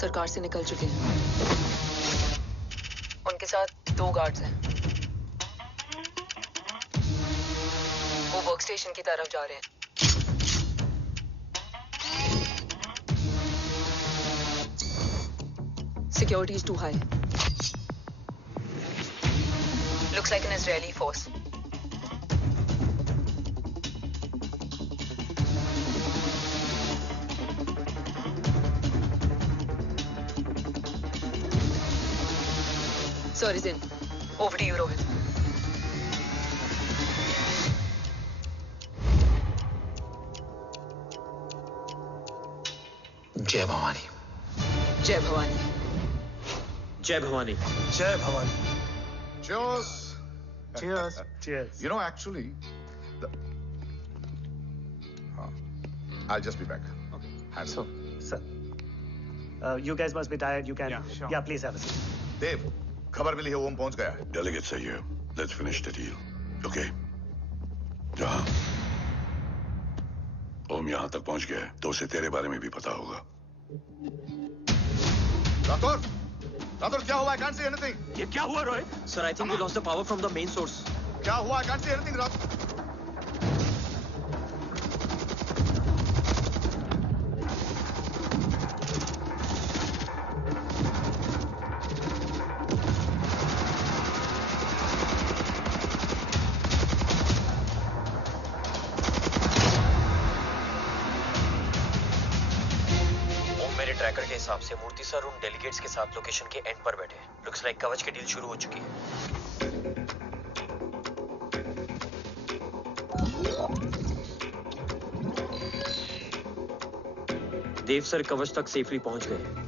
सरकार से निकल चुके हैं। उनके साथ 2 गार्ड्स हैं। वो वर्क स्टेशन की तरफ जा रहे हैं। Security is too high. Looks like an Israeli force. Sir is in. Over to you, Rohit. जय भवानी। जय भवानी। जय भवानी। जय Bhavani. Cheers. Cheers. Cheers. You know, actually, I'll just be back. Okay. Hands. Sir. You guys must be tired. You can. Yeah, sure. Yeah, please have a seat. देव, खबर मिली है ओम पहुंच गया है। Delegates are here. Let's finish the deal. Okay? जहाँ ओम यहाँ तक पहुंच गया है, तो उसे तेरे बारे में भी पता होगा। राठौर क्या हुआ? I can't see anything. ये क्या हुआ Rohit? Sir, I think we lost the power from the main source. क्या हुआ? I can't see anything, Rathore. Tracker के हिसाब से मूर्ति सर उन डेलीगेट्स के साथ लोकेशन के एंड पर बैठे हैं। लुक्स लाइक कवच की डील शुरू हो चुकी है। देव सर कवच तक सेफली पहुंच गए।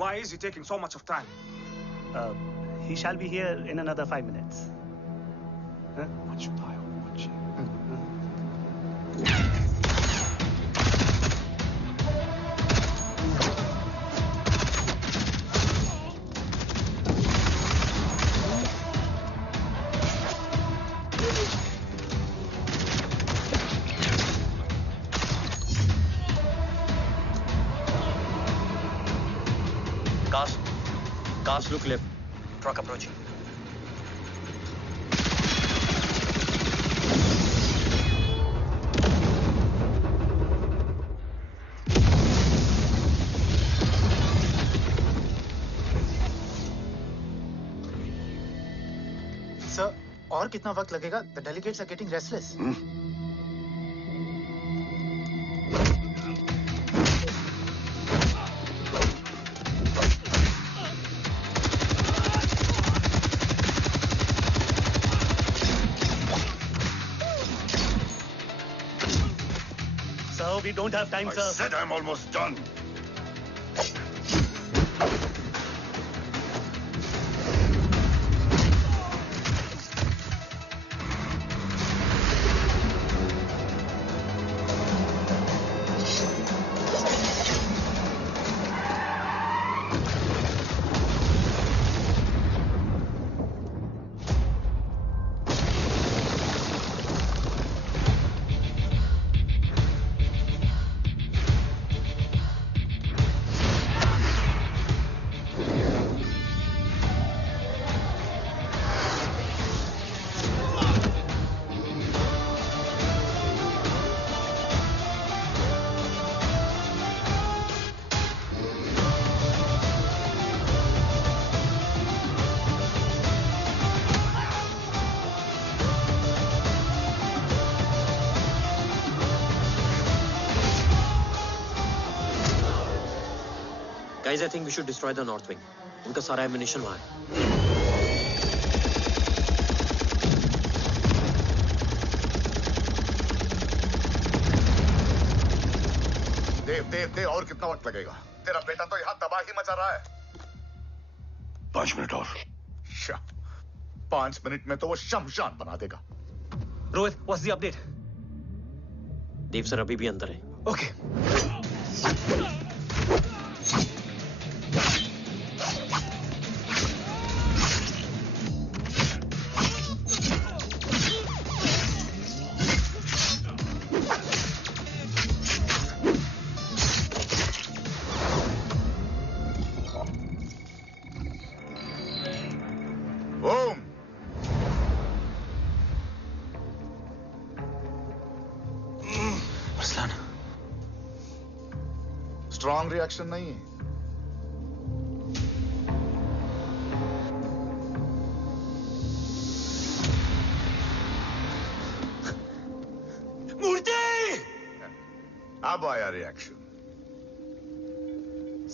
Why is he taking so much of time? He shall be here in another 5 minutes. Huh? What should I watch? Cars look left. Truck approaching. Sir, और कितना वक्त लगेगा? The delegates are getting restless. We don't have time, sir. I said I'm almost done. Guys, I think we should destroy the north wing. उनका सारा ammunition वहाँ है. देव और कितना वक्त लगेगा? तेरा बेटा तो यहाँ तबाही मचा रहा है. 5 मिनट और. 5 मिनट में तो वो शमशान बना देगा. Rohit, what's the update? Dev sir अभी भी अंदर है. Okay. स्ट्रॉन्ग रिएक्शन नहीं. मूर्ति! अब आया रिएक्शन.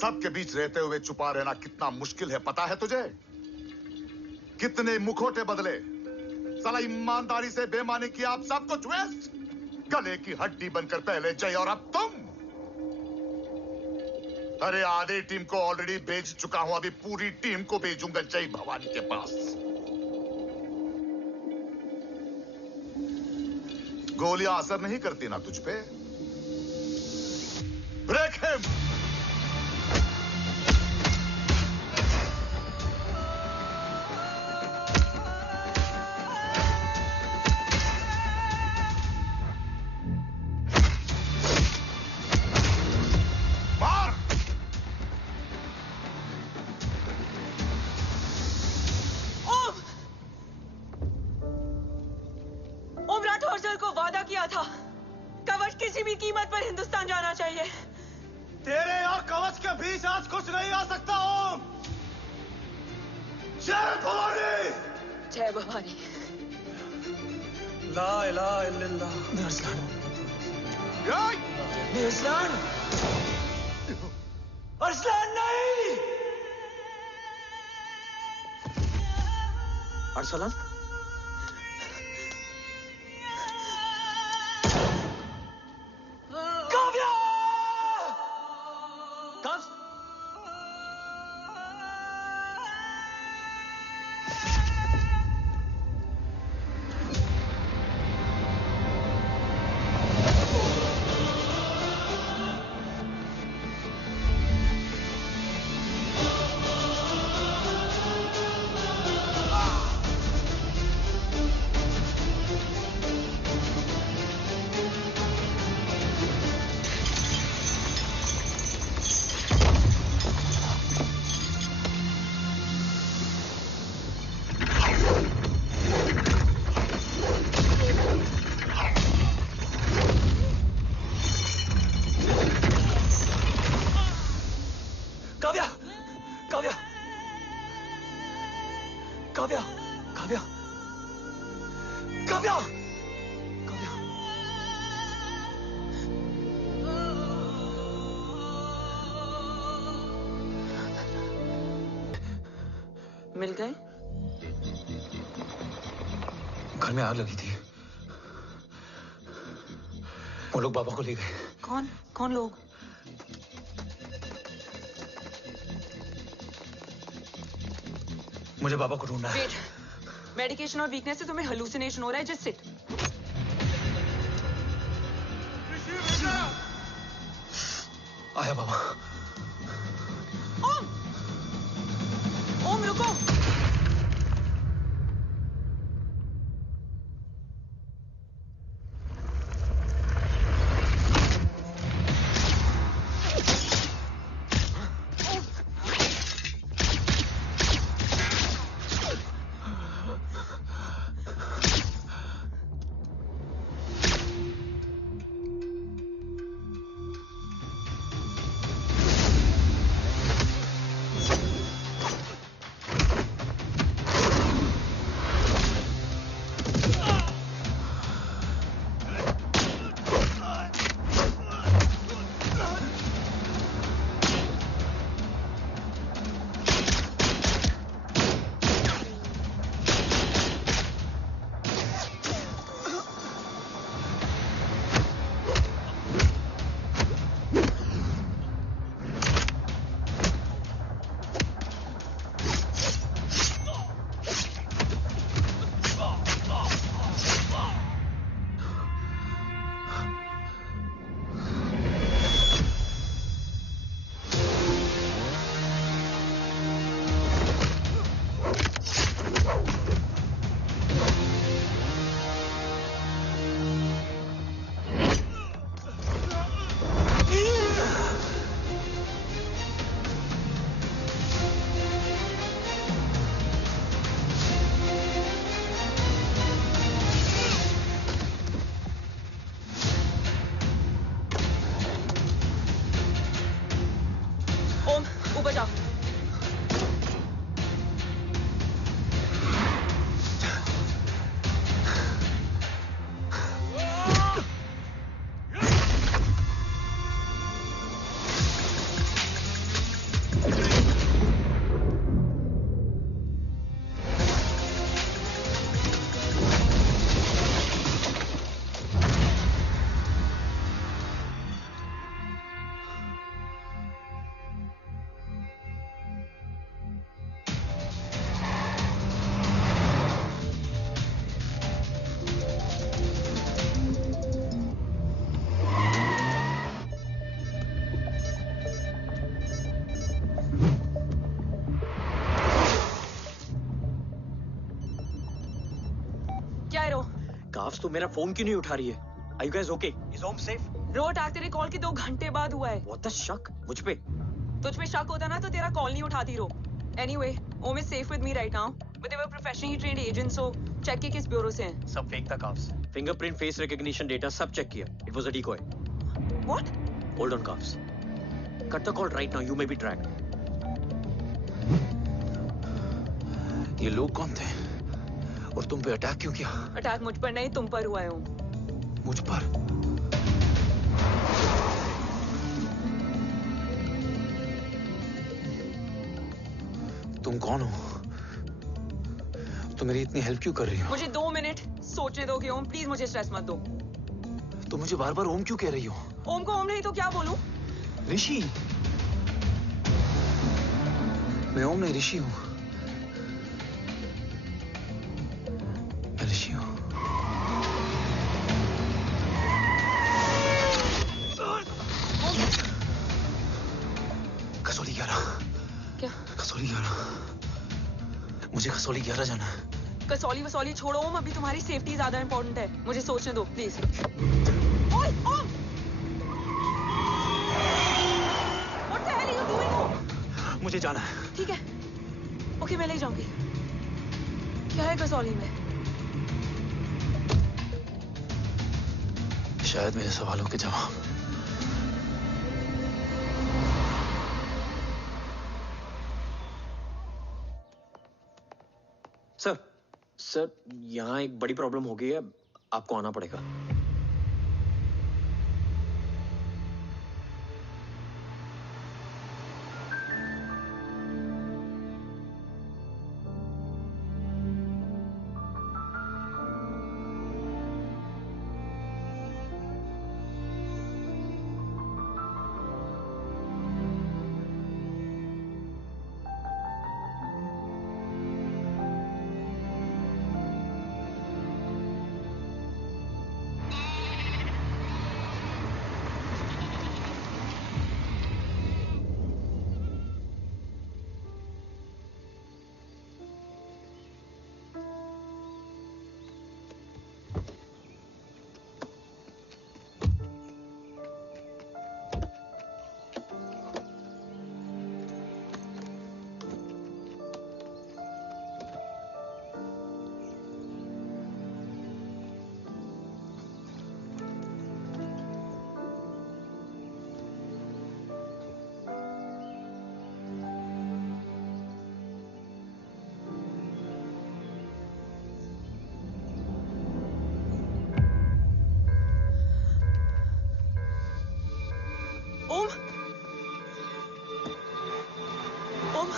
सबके बीच रहते हुए छुपा रहना कितना मुश्किल है पता है तुझे? कितने मुखौटे बदले. साला ईमानदारी से बेईमानी किया, आप सब कुछ वेस्ट. गले की हड्डी बनकर पहले जय और अब तुम. अरे आधे टीम को ऑलरेडी भेज चुका हूं, अभी पूरी टीम को भेजूंगा जय भवानी के पास. गोलियां असर नहीं करती ना तुझ पे. Break him. को वादा किया था, कवच किसी भी कीमत पर हिंदुस्तान जाना चाहिए. तेरे और कवच के बीच आज कुछ नहीं आ सकता. ओम, जय भवानी. जय भवानी. ला इलाहा इल्लल्लाह. अरसलान. अरसलान. अरसलान नहीं. अरसलान. मिल गए? घर में आग लगी थी. वो लोग बाबा को ले गए. कौन कौन लोग? मुझे बाबा को ढूंढना है. वेट, मेडिकेशन और वीकनेस से तुम्हें हेलुसिनेशन हो रहा है. Just sit. आया बाबा. ओम, ओम रुको. काव्स, तू मेरा फोन क्यों नहीं उठा रही है? Are you guys okay? Is Om safe? रो अटैक तेरे कॉल के 2 घंटे बाद हुआ है। What the शक? मुझ पे? तुझ पे शक होता ना तो तेरा कॉल नहीं उठाती रो। Anyway, Om is safe with me right now. But they were professionally trained agents, so check के किस ब्यूरो से हैं। सब फेक था calves. Fingerprint, face recognition data सब चेक किया। It was a decoy. What? Hold on, calves. Cut the call right now. You may be tracked. ये लोग कौन थे? और तुम पे अटैक क्यों किया? अटैक मुझ पर नहीं, तुम पर हुआ है ओम। मुझ पर? तुम कौन हो? तुम मेरी इतनी हेल्प क्यों कर रही हो? मुझे 2 मिनट सोचने दोगे ओम, प्लीज मुझे स्ट्रेस मत दो। तुम मुझे बार बार ओम क्यों कह रही हो? ओम को ओम नहीं तो क्या बोलूं? ऋषि। मैं ओम नहीं, ऋषि हूं। मैं ऋषि हूं। कसौली 11। क्या? कसौली 11। मुझे कसौली 11 जाना है। कसौली वसौली छोड़ो ओम, अभी तुम्हारी सेफ्टी ज्यादा इंपॉर्टेंट है। मुझे सोचने दो प्लीज। ओए ओम! What the hell are you doing, ओम? मुझे जाना है। ठीक है, ओके मैं ले जाऊंगी। क्या है कसौली में? शायद मेरे सवालों के जवाब। सर, यहाँ एक बड़ी प्रॉब्लम हो गई है। आपको आना पड़ेगा। ओम! ओम!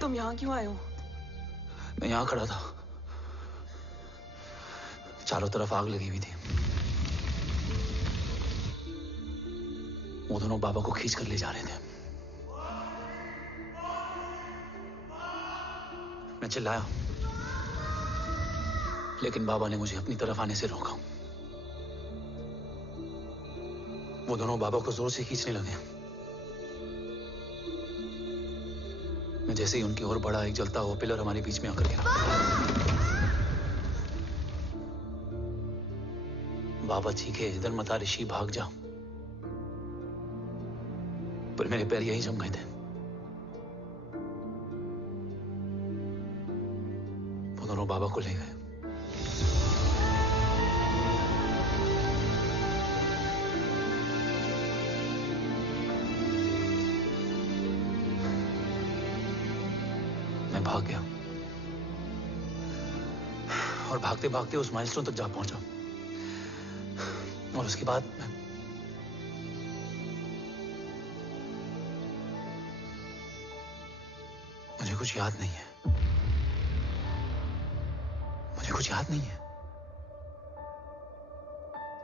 तुम यहाँ क्यों आए हो? मैं यहाँ खड़ा था। चारों तरफ आग लगी हुई थी। वो दोनों बाबा को खींच कर ले जा रहे थे। मैं चिल्लाया, लेकिन बाबा ने मुझे अपनी तरफ आने से रोका। वो दोनों बाबा को जोर से खींचने लगे। मैं जैसे ही उनकी ओर बढ़ा, एक जलता हुआ पिलर हमारे बीच में आकर गिरा। बाबा चीखे, इधर मत आ ऋषि, भाग जा। पर मेरे पैर यहीं जम गए थे। वो दोनों बाबा को ले गए। मैं भाग गया और भागते भागते उस माइलस्टोन तक जा पहुंचा। और उसके बाद मुझे कुछ याद नहीं है। मुझे कुछ याद नहीं है।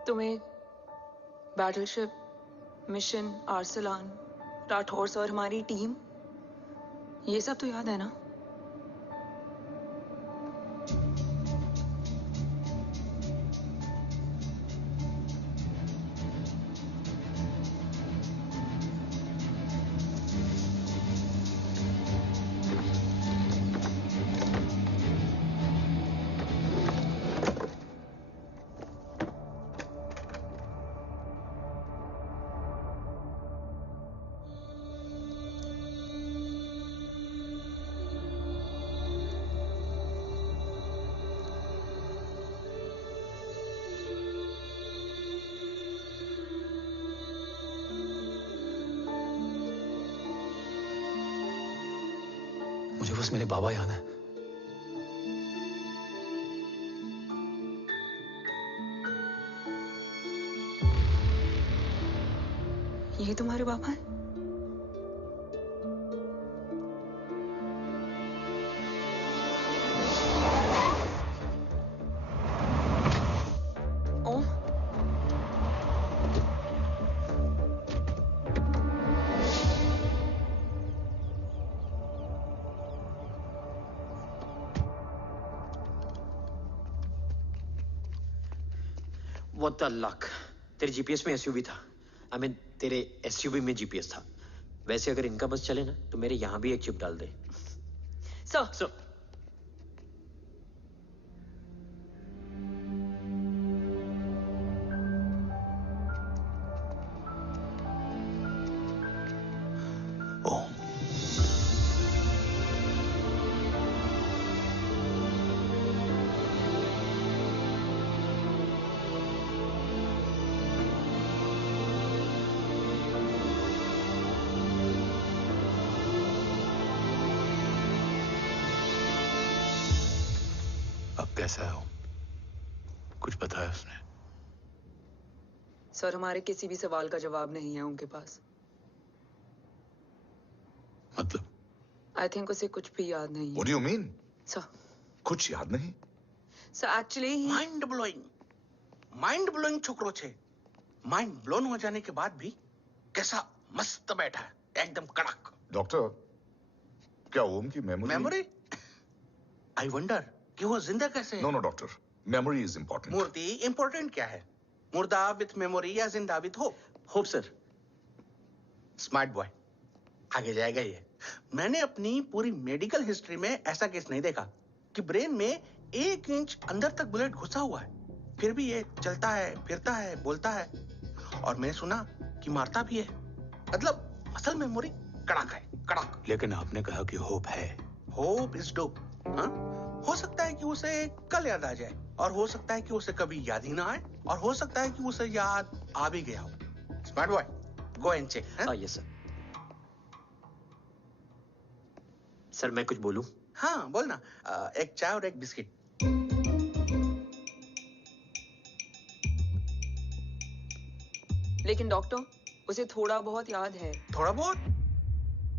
तुम्हें बैटलशिप, मिशन, आर्सलान, राठौर और हमारी टीम, ये सब तो याद है ना? मुझे बस मेरे बाबा याद है। ये तुम्हारे बाबा हैं? ओम, What the luck? तेरे जीपीएस में एसयूवी था। I mean, तेरे एसयूवी में जीपीएस था। वैसे अगर इनका बस चले ना, तो मेरे यहाँ भी एक चिप डाल दे। सर। ओम, अब कैसा है ओम? कुछ पता है उसने? सर, हमारे किसी भी सवाल का जवाब नहीं है उनके पास। मतलब? आई थिंक उसे कुछ भी याद नहीं है। What do you mean? Sir, कुछ याद नहीं? सर एक्चुअली माइंड ब्लोइंग छोकरो छे। माइंड ब्लोन हो जाने के बाद भी कैसा मस्त बैठा है, एकदम कड़क। डॉक्टर, क्या ओम की मेमोरी? आई वंडर कि वो जिंदा कैसे है? No doctor, memory is important. मूर्ति इंपॉर्टेंट क्या है? मुर्दा विथ मेमोरी या जिंदा with hope? Hope sir. Smart boy, आगे जाएगा ये। मैंने अपनी पूरी मेडिकल हिस्ट्री में ऐसा केस नहीं देखा कि ब्रेन में 1 इंच अंदर तक बुलेट घुसा हुआ है, फिर भी ये चलता है, फिरता है, बोलता है, और मैंने सुना कि मारता भी है। मतलब असल मेमोरी कड़क है, कड़क। लेकिन आपने कहा कि होप है। Hope is dope. हाँ, हो सकता है कि उसे कल याद आ जाए, और हो सकता है कि उसे कभी याद ही ना आए, और हो सकता है कि उसे याद आ भी गया हो। Smart boy, go and check. Yes sir. Sir मैं कुछ बोलूं? हाँ बोलना। एक चाय और एक बिस्किट। लेकिन डॉक्टर, उसे थोड़ा बहुत याद है। थोड़ा बहुत?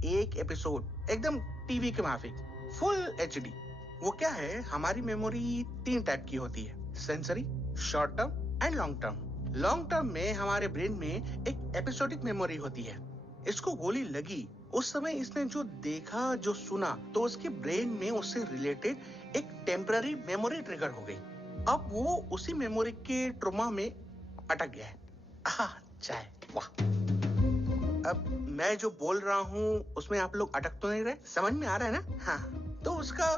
एक एपिसोड एकदम टीवी के माफिक, फुल एचडी। वो क्या है, हमारी मेमोरी 3 टाइप की होती है, sensory, short term and long term. Long term में हमारे ब्रेन में एक एपिसोडिक मेमोरी होती है। इसको गोली लगी, उस समय इसने जो देखा, जो सुना, तो उसके ब्रेन में उससे रिलेटेड एक टेम्पररी मेमोरी ट्रिगर हो गई। अब वो उसी मेमोरी के ट्रॉमा में अटक गया है। चाय, वाह। अब मैं जो बोल रहा हूँ उसमें आप लोग अटक तो नहीं रहे? समझ में आ रहा है ना? हाँ, तो उसका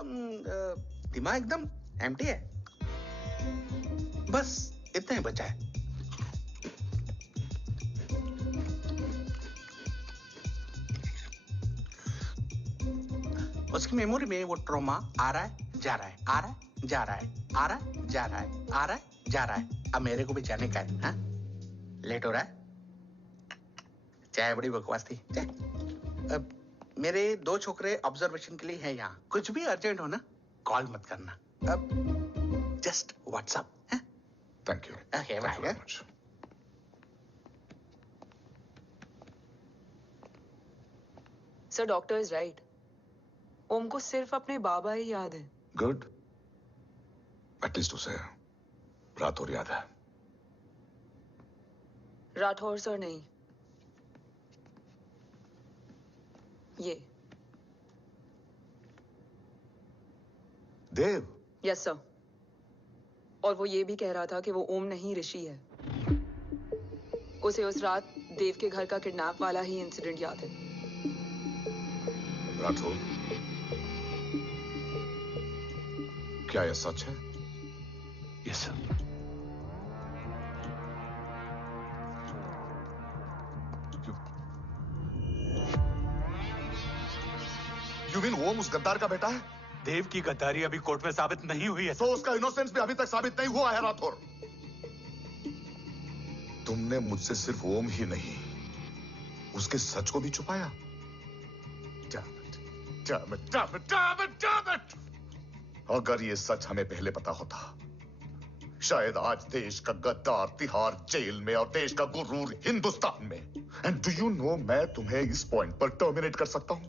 दिमाग एकदम एम्प्टी है। बस इतना ही बचा है। उसकी मेमोरी में वो ट्रॉमा आ रहा है, जा रहा है, आ रहा है, जा रहा है, आ रहा है, जा रहा है, आ रहा है, जा रहा है। अब मेरे को भी जाने का है, हाँ? लेट हो रहा है? चाय बड़ी बकवास थी। चाय। अब मेरे 2 छोकरे ऑब्जर्वेशन के लिए हैं यहाँ। कुछ भी अर्जेंट हो ना, कॉल मत करना। अब जस्ट व्हाट्सएप, हैं? Thank you. Okay, bye. Sir, doctor is right. Om को सिर्फ अपने बाबा ही याद है। गुड। एटलीस्ट उसे रात और याद है। राठौर सर नहीं, ये देव। Yes sir. और वो ये भी कह रहा था कि वो ओम नहीं, ऋषि है। उसे उस रात देव के घर का किडनैप वाला ही इंसिडेंट याद है। राठौर, क्या यह सच है? Yes sir. यू मीन ओम उस गद्दार का बेटा है? देव की गद्दारी अभी कोर्ट में साबित नहीं हुई है। तो उसका इनोसेंस भी अभी तक साबित नहीं हुआ है राठौर। तुमने मुझसे सिर्फ ओम ही नहीं, उसके सच को भी छुपाया। Damn it! अगर ये सच हमें पहले पता होता, शायद आज देश का गद्दार तिहाड़ जेल में और देश का गुरूर हिंदुस्तान में। एंड डू यू नो, मैं तुम्हें इस पॉइंट पर टर्मिनेट कर सकता हूं।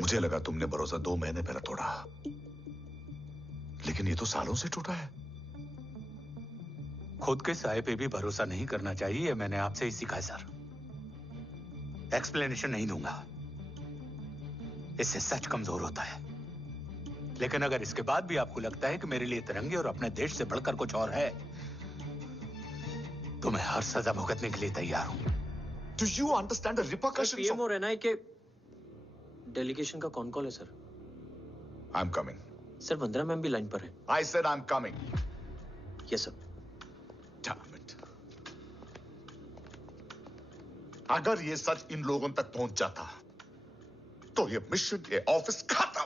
मुझे लगा तुमने भरोसा 2 महीने पहले तोड़ा, लेकिन ये तो सालों से टूटा है। खुद के साये पे भी भरोसा नहीं करना चाहिए, मैंने आपसे ही सीखा है सर। एक्सप्लेनेशन नहीं दूंगा, इससे सच कमजोर होता है। लेकिन अगर इसके बाद भी आपको लगता है कि मेरे लिए तिरंगे और अपने देश से बढ़कर कुछ और है, तो मैं हर सजा भुगतने के लिए तैयार हूं। Do you understand the repercussions? PM और एनआई के डेलीगेशन का कौन कॉल है sir? I'm coming. Sir, Vandana ma'am भी लाइन पर है। I said I'm coming. Yes sir. Damn it. अगर ये सच इन लोगों तक पहुंच जाता, तो ये मिशन, ये ऑफिस खत्म।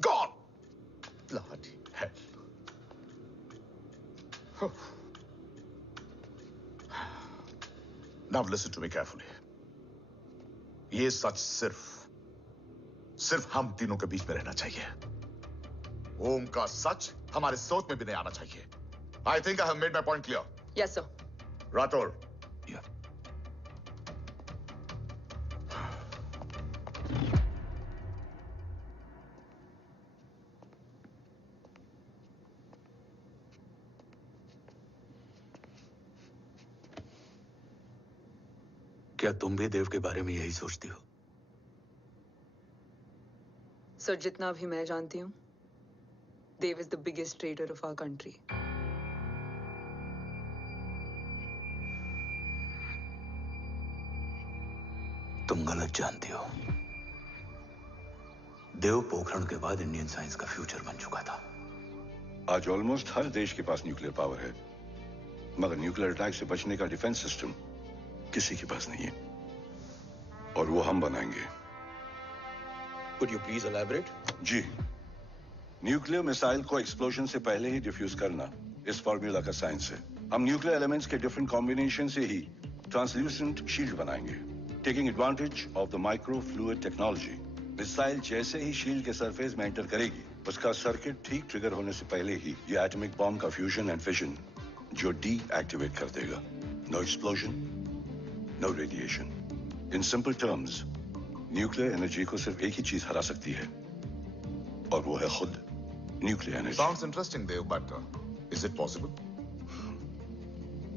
Gone. Bloody hell. Now listen to me carefully. ये सच सिर्फ हम तीनों के बीच में रहना चाहिए। ओम का सच हमारे सोच में भी नहीं आना चाहिए। I think I have made my point clear. Yes sir. Rathore. क्या तुम भी देव के बारे में यही सोचती हो? सर, जितना भी मैं जानती हूँ, Dev is the biggest trader of our country. तुम गलत जानती हो। देव पोखरण के बाद इंडियन साइंस का फ्यूचर बन चुका था। आज ऑलमोस्ट हर देश के पास न्यूक्लियर पावर है, मगर न्यूक्लियर अटैक से बचने का डिफेंस सिस्टम किसी के पास नहीं है, और वो हम बनाएंगे। Could you please elaborate? जी, न्यूक्लियर मिसाइल को एक्सप्लोजन से पहले ही डिफ्यूज करना इस फॉर्मूला का साइंस है। हम न्यूक्लियर एलिमेंट्स के डिफरेंट कॉम्बिनेशन से ही ट्रांसल्यूसेंट शील्ड बनाएंगे, taking advantage of the micro fluid technology. Missile जैसे ही शील्ड के सरफेस में एंटर करेगी, उसका सर्किट ठीक ट्रिगर होने से पहले ही ये एटॉमिक बॉम्ब का फ्यूजन एंड फिशन जो डीएक्टिवेट कर देगा। No explosion, no radiation. In simple terms, nuclear energy को सिर्फ एक ही चीज हरा सकती है, और वो है खुद nuclear energy. Sounds interesting, Dev, but is it possible?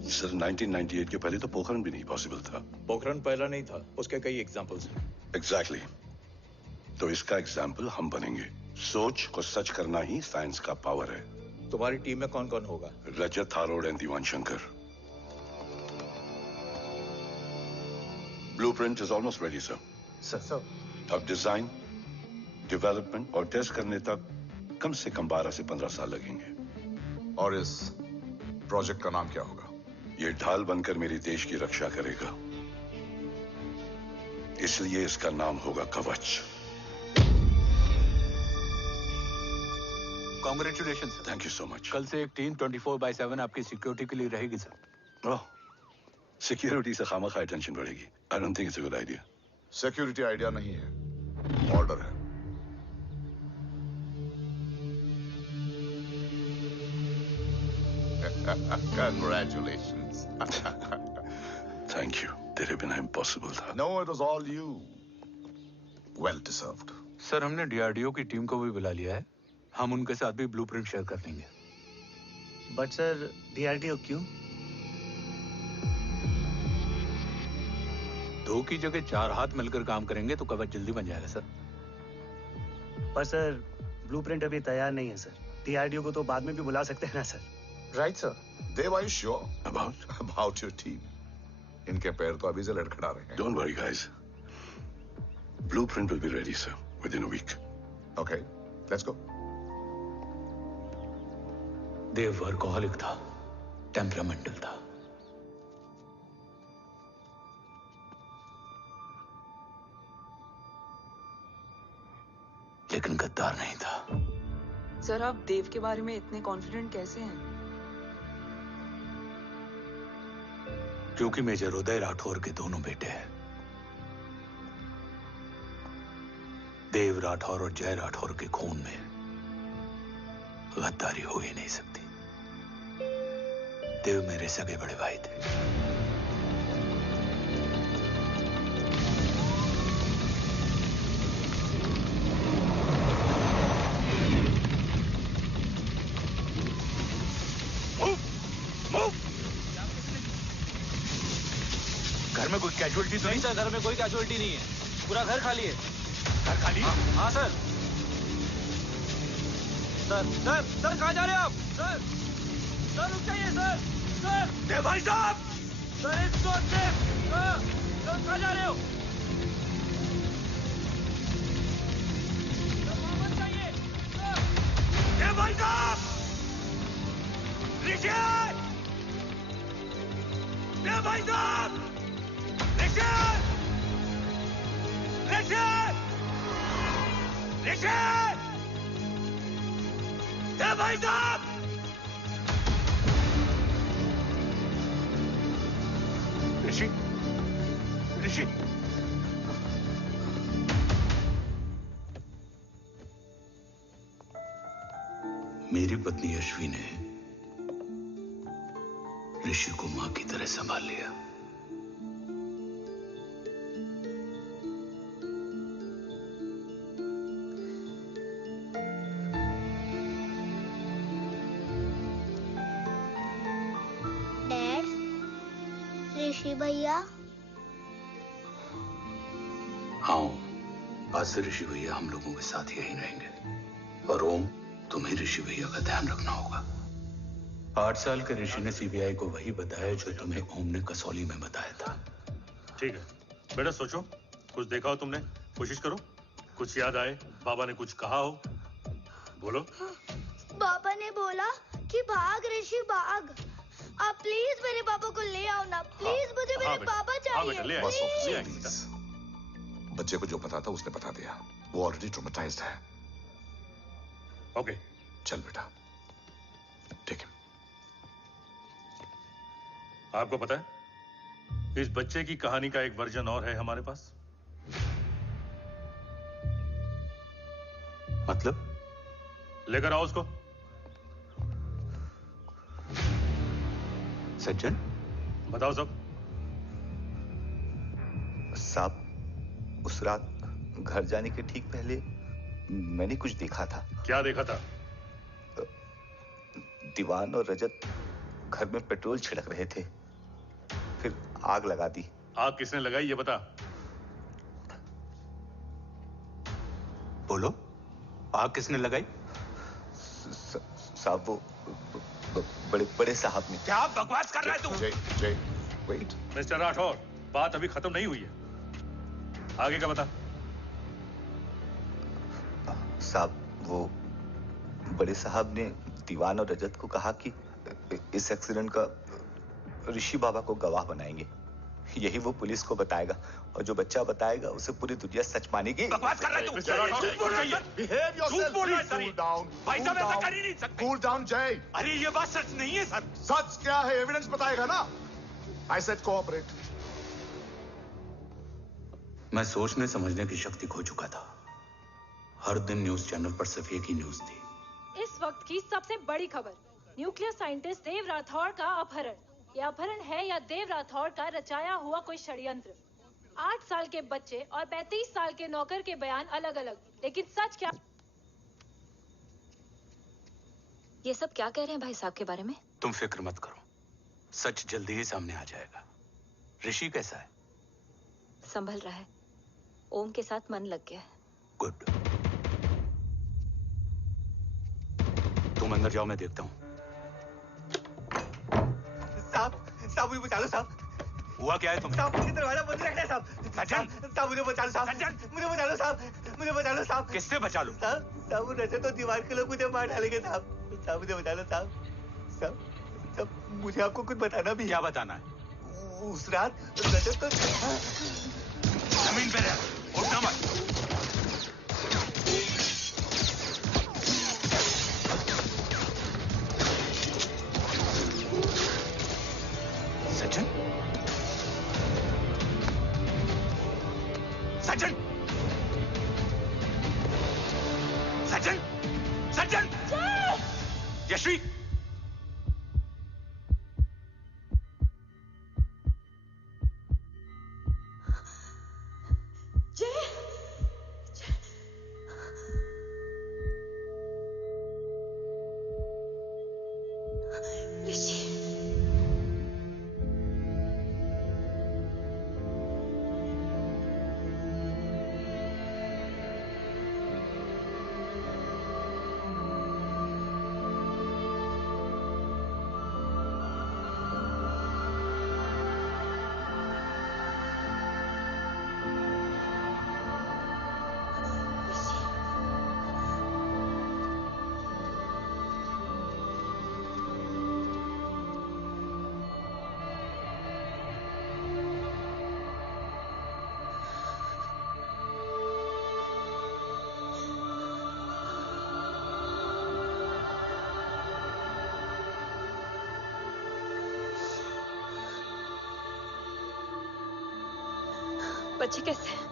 Sir, 1998 के पहले तो पोखरण भी नहीं पॉसिबल था। पोखरण पहला नहीं था, उसके कई एग्जांपल्स हैं। एग्जैक्टली। तो इसका एग्जाम्पल हम बनेंगे। सोच को सच करना ही साइंस का पावर है। तुम्हारी टीम में कौन कौन होगा? Rajat, Tharod and Diwan Shankar. Blueprint is almost ready, sir. Sir. अब डिजाइन, डेवलपमेंट और टेस्ट करने तक कम से कम 12 से 15 साल लगेंगे. और इस प्रोजेक्ट का नाम क्या होगा? ये ढाल बनकर मेरे देश की रक्षा करेगा, इसलिए इसका नाम होगा कवच. Congratulations, sir. Thank you so much. कल से एक टीम 24/7 आपकी सिक्योरिटी के लिए रहेगी, सर. ओह, सिक्योरिटी से खामखा टेंशन बढ़ेगी. I don't think it's a good idea. Security idea नहीं है, ऑर्डर है. Congratulations. Thank you. तेरे बिना इम्पॉसिबल था. No, it was all you. Well deserved. Sir, हमने डीआरडीओ की टीम को भी बुला लिया है. हम उनके साथ भी ब्लूप्रिंट शेयर कर देंगे. बट सर, डीआरडीओ क्यों? 2 की जगह 4 हाथ मिलकर काम करेंगे तो कवच जल्दी बन जाएगा, सर. पर सर, ब्लूप्रिंट अभी तैयार नहीं है सर. डीआरडीओ को तो बाद में भी बुला सकते हैं ना sir. Right, sir. Dev, are you sure about your team? इनके पैर तो अभी से लड़खड़ा रहे हैं. Don't worry, guys. Blueprint will be ready, sir, within a week. Okay, let's go. Dev workaholic था, टेम्परामेंटल था. लेकिन गद्दार नहीं था. सर, आप देव के बारे में इतने कॉन्फिडेंट कैसे हैं? क्योंकि मेजर उदय राठौर के दोनों बेटे हैं. देव राठौर और जय राठौर के खून में गद्दारी हो ही नहीं सकती. देव मेरे सगे बड़े भाई थे. घर में कोई कैजुअलिटी तो नहीं? सर, घर में कोई कैजुअलिटी नहीं है. पूरा घर खाली है. घर खाली? हाँ सर. सर कहाँ जा रहे हो आप? सर रुक जाइए सर. सर. देव भाई साहब. Sir, it's not safe. Sir कहाँ जा रहे हो? सर, वापस जाइए. सर. देव भाई साहब. ऋषि. देव भाई साहब. ऋषि. ऋषि. ऋषि. देव भाई साहब. ऋषि. ऋषि. मेरी पत्नी अश्वी ने ऋषि को मां की तरह संभाल लिया. ऋषि भैया. हाँ, आज से ऋषि भैया हम लोगों के साथ यहीं रहेंगे. और ओम, तुम्हें ऋषि भैया का ध्यान रखना होगा. 8 साल के ऋषि ने सीबीआई को वही बताया जो तुम्हें ओम ने कसौली में बताया था. ठीक है बेटा, सोचो. कुछ देखा हो तुमने? कोशिश करो. कुछ याद आए? बाबा ने कुछ कहा हो? बोलो. पापा ने बोला कि भाग ऋषि भाग. आप प्लीज मेरे पापा को ले आओ ना. प्लीज मुझे मेरे पापा चाहिए. प्लीज. बच्चे को जो पता था उसने बता दिया. वो ऑलरेडी ट्रॉमेटाइज्ड है. ओके, चल बेटा. ठीक है. आपको पता है, इस बच्चे की कहानी का एक वर्जन और है हमारे पास. मतलब? लेकर आओ उसको. सज्जन, बताओ सब. साहब, उस रात घर जाने के ठीक पहले मैंने कुछ देखा था. क्या देखा था? दीवान और रजत घर में पेट्रोल छिड़क रहे थे, फिर आग लगा दी. आग किसने लगाई ये बता. बोलो, आग किसने लगाई? साहब वो बड़े बड़े साहब ने। क्या बकवास कर रहा है तू? जय वेट। मिस्टर राठौर, बात अभी खत्म नहीं हुई है, आगे का बता। साहब वो बड़े साहब ने दीवान और रजत को कहा कि इस एक्सीडेंट का ऋषि बाबा को गवाह बनाएंगे, यही वो पुलिस को बताएगा और जो बच्चा बताएगा उसे पूरी दुनिया सच मानेगी। बकवास कर रहा है तू? झूठ बोल रही है। Behave yourself, झूठ बोल रहा है please, सर। cool down, भाई साहब cool ऐसा down. कर ही नहीं सकते। Cool down, जय। अरे ये बात सच नहीं है सर। सच क्या है? एविडेंस बताएगा ना। I said cooperate. मैं सोचने समझने की शक्ति खो चुका था। हर दिन न्यूज चैनल पर सिर्फ एक ही न्यूज थी। इस वक्त की सबसे बड़ी खबर, न्यूक्लियर साइंटिस्ट देव राठौड़ का अपहरण। यह अपहरण है या देव राठौड़ का रचाया हुआ कोई षड्यंत्र? 8 साल के बच्चे और 35 साल के नौकर के बयान अलग अलग, लेकिन सच क्या? ये सब क्या कह रहे हैं भाई साहब के बारे में? तुम फिक्र मत करो, सच जल्दी ही सामने आ जाएगा। ऋषि कैसा है? संभल रहा है, ओम के साथ मन लग गया है। गुड। तुम अंदर जाओ, मैं देखता हूँ। साहब मुझे बचा लो साहब। हुआ क्या है तुम? साहब मुझे दरवाजा बंद रखना है साहब। साहब मुझे बचा लो साहब। मुझे बचा लो साहब। मुझे बचा लो साहब। किससे बचा लो? साहब वो रजत तो दीवार के लोग मुझे मार डालेंगे साहब। साहब मुझे बचा लो साहब। साहब मुझे आपको कुछ बताना भी है। क्या बताना है? उस रात रजत तो जमीन पे रह, उठना मत। सचिन? सचिन? सचिन? सचिन? यशवी? बच्चे कैसे हैं?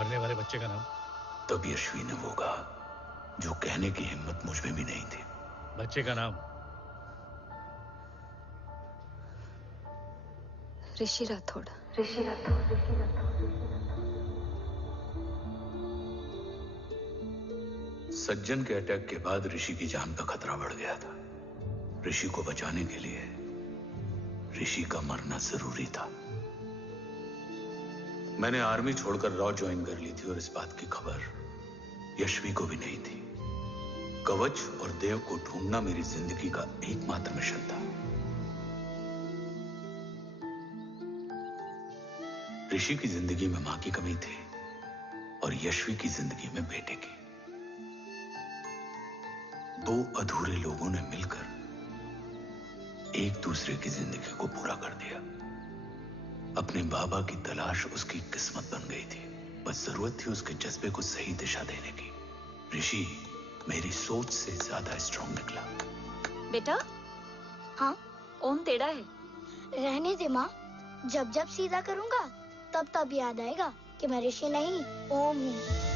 मरने वाले बच्चे का नाम? तब यशवी ने वो कहा जो कहने की हिम्मत मुझ में भी नहीं थी। बच्चे का नाम? ऋषि राठौड़। सज्जन के अटैक के बाद ऋषि की जान का खतरा बढ़ गया था। ऋषि को बचाने के लिए ऋषि का मरना जरूरी था। मैंने आर्मी छोड़कर रॉ ज्वाइन कर ली थी और इस बात की खबर यशवी को भी नहीं थी। कवच और देव को ढूंढना मेरी जिंदगी का एकमात्र मिशन था। ऋषि की जिंदगी में मां की कमी थी और यशवी की जिंदगी में बेटे की। दो अधूरे लोगों ने मिलकर एक दूसरे की जिंदगी को पूरा कर दिया। अपने बाबा की तलाश उसकी किस्मत बन गई थी, बस जरूरत थी उसके जज्बे को सही दिशा देने की। ऋषि मेरी सोच से ज्यादा स्ट्रांग निकला। बेटा, हाँ ओम टेढ़ा है। रहने दे माँ, जब जब सीधा करूंगा तब तब याद आएगा कि मैं ऋषि नहीं ओम हूँ।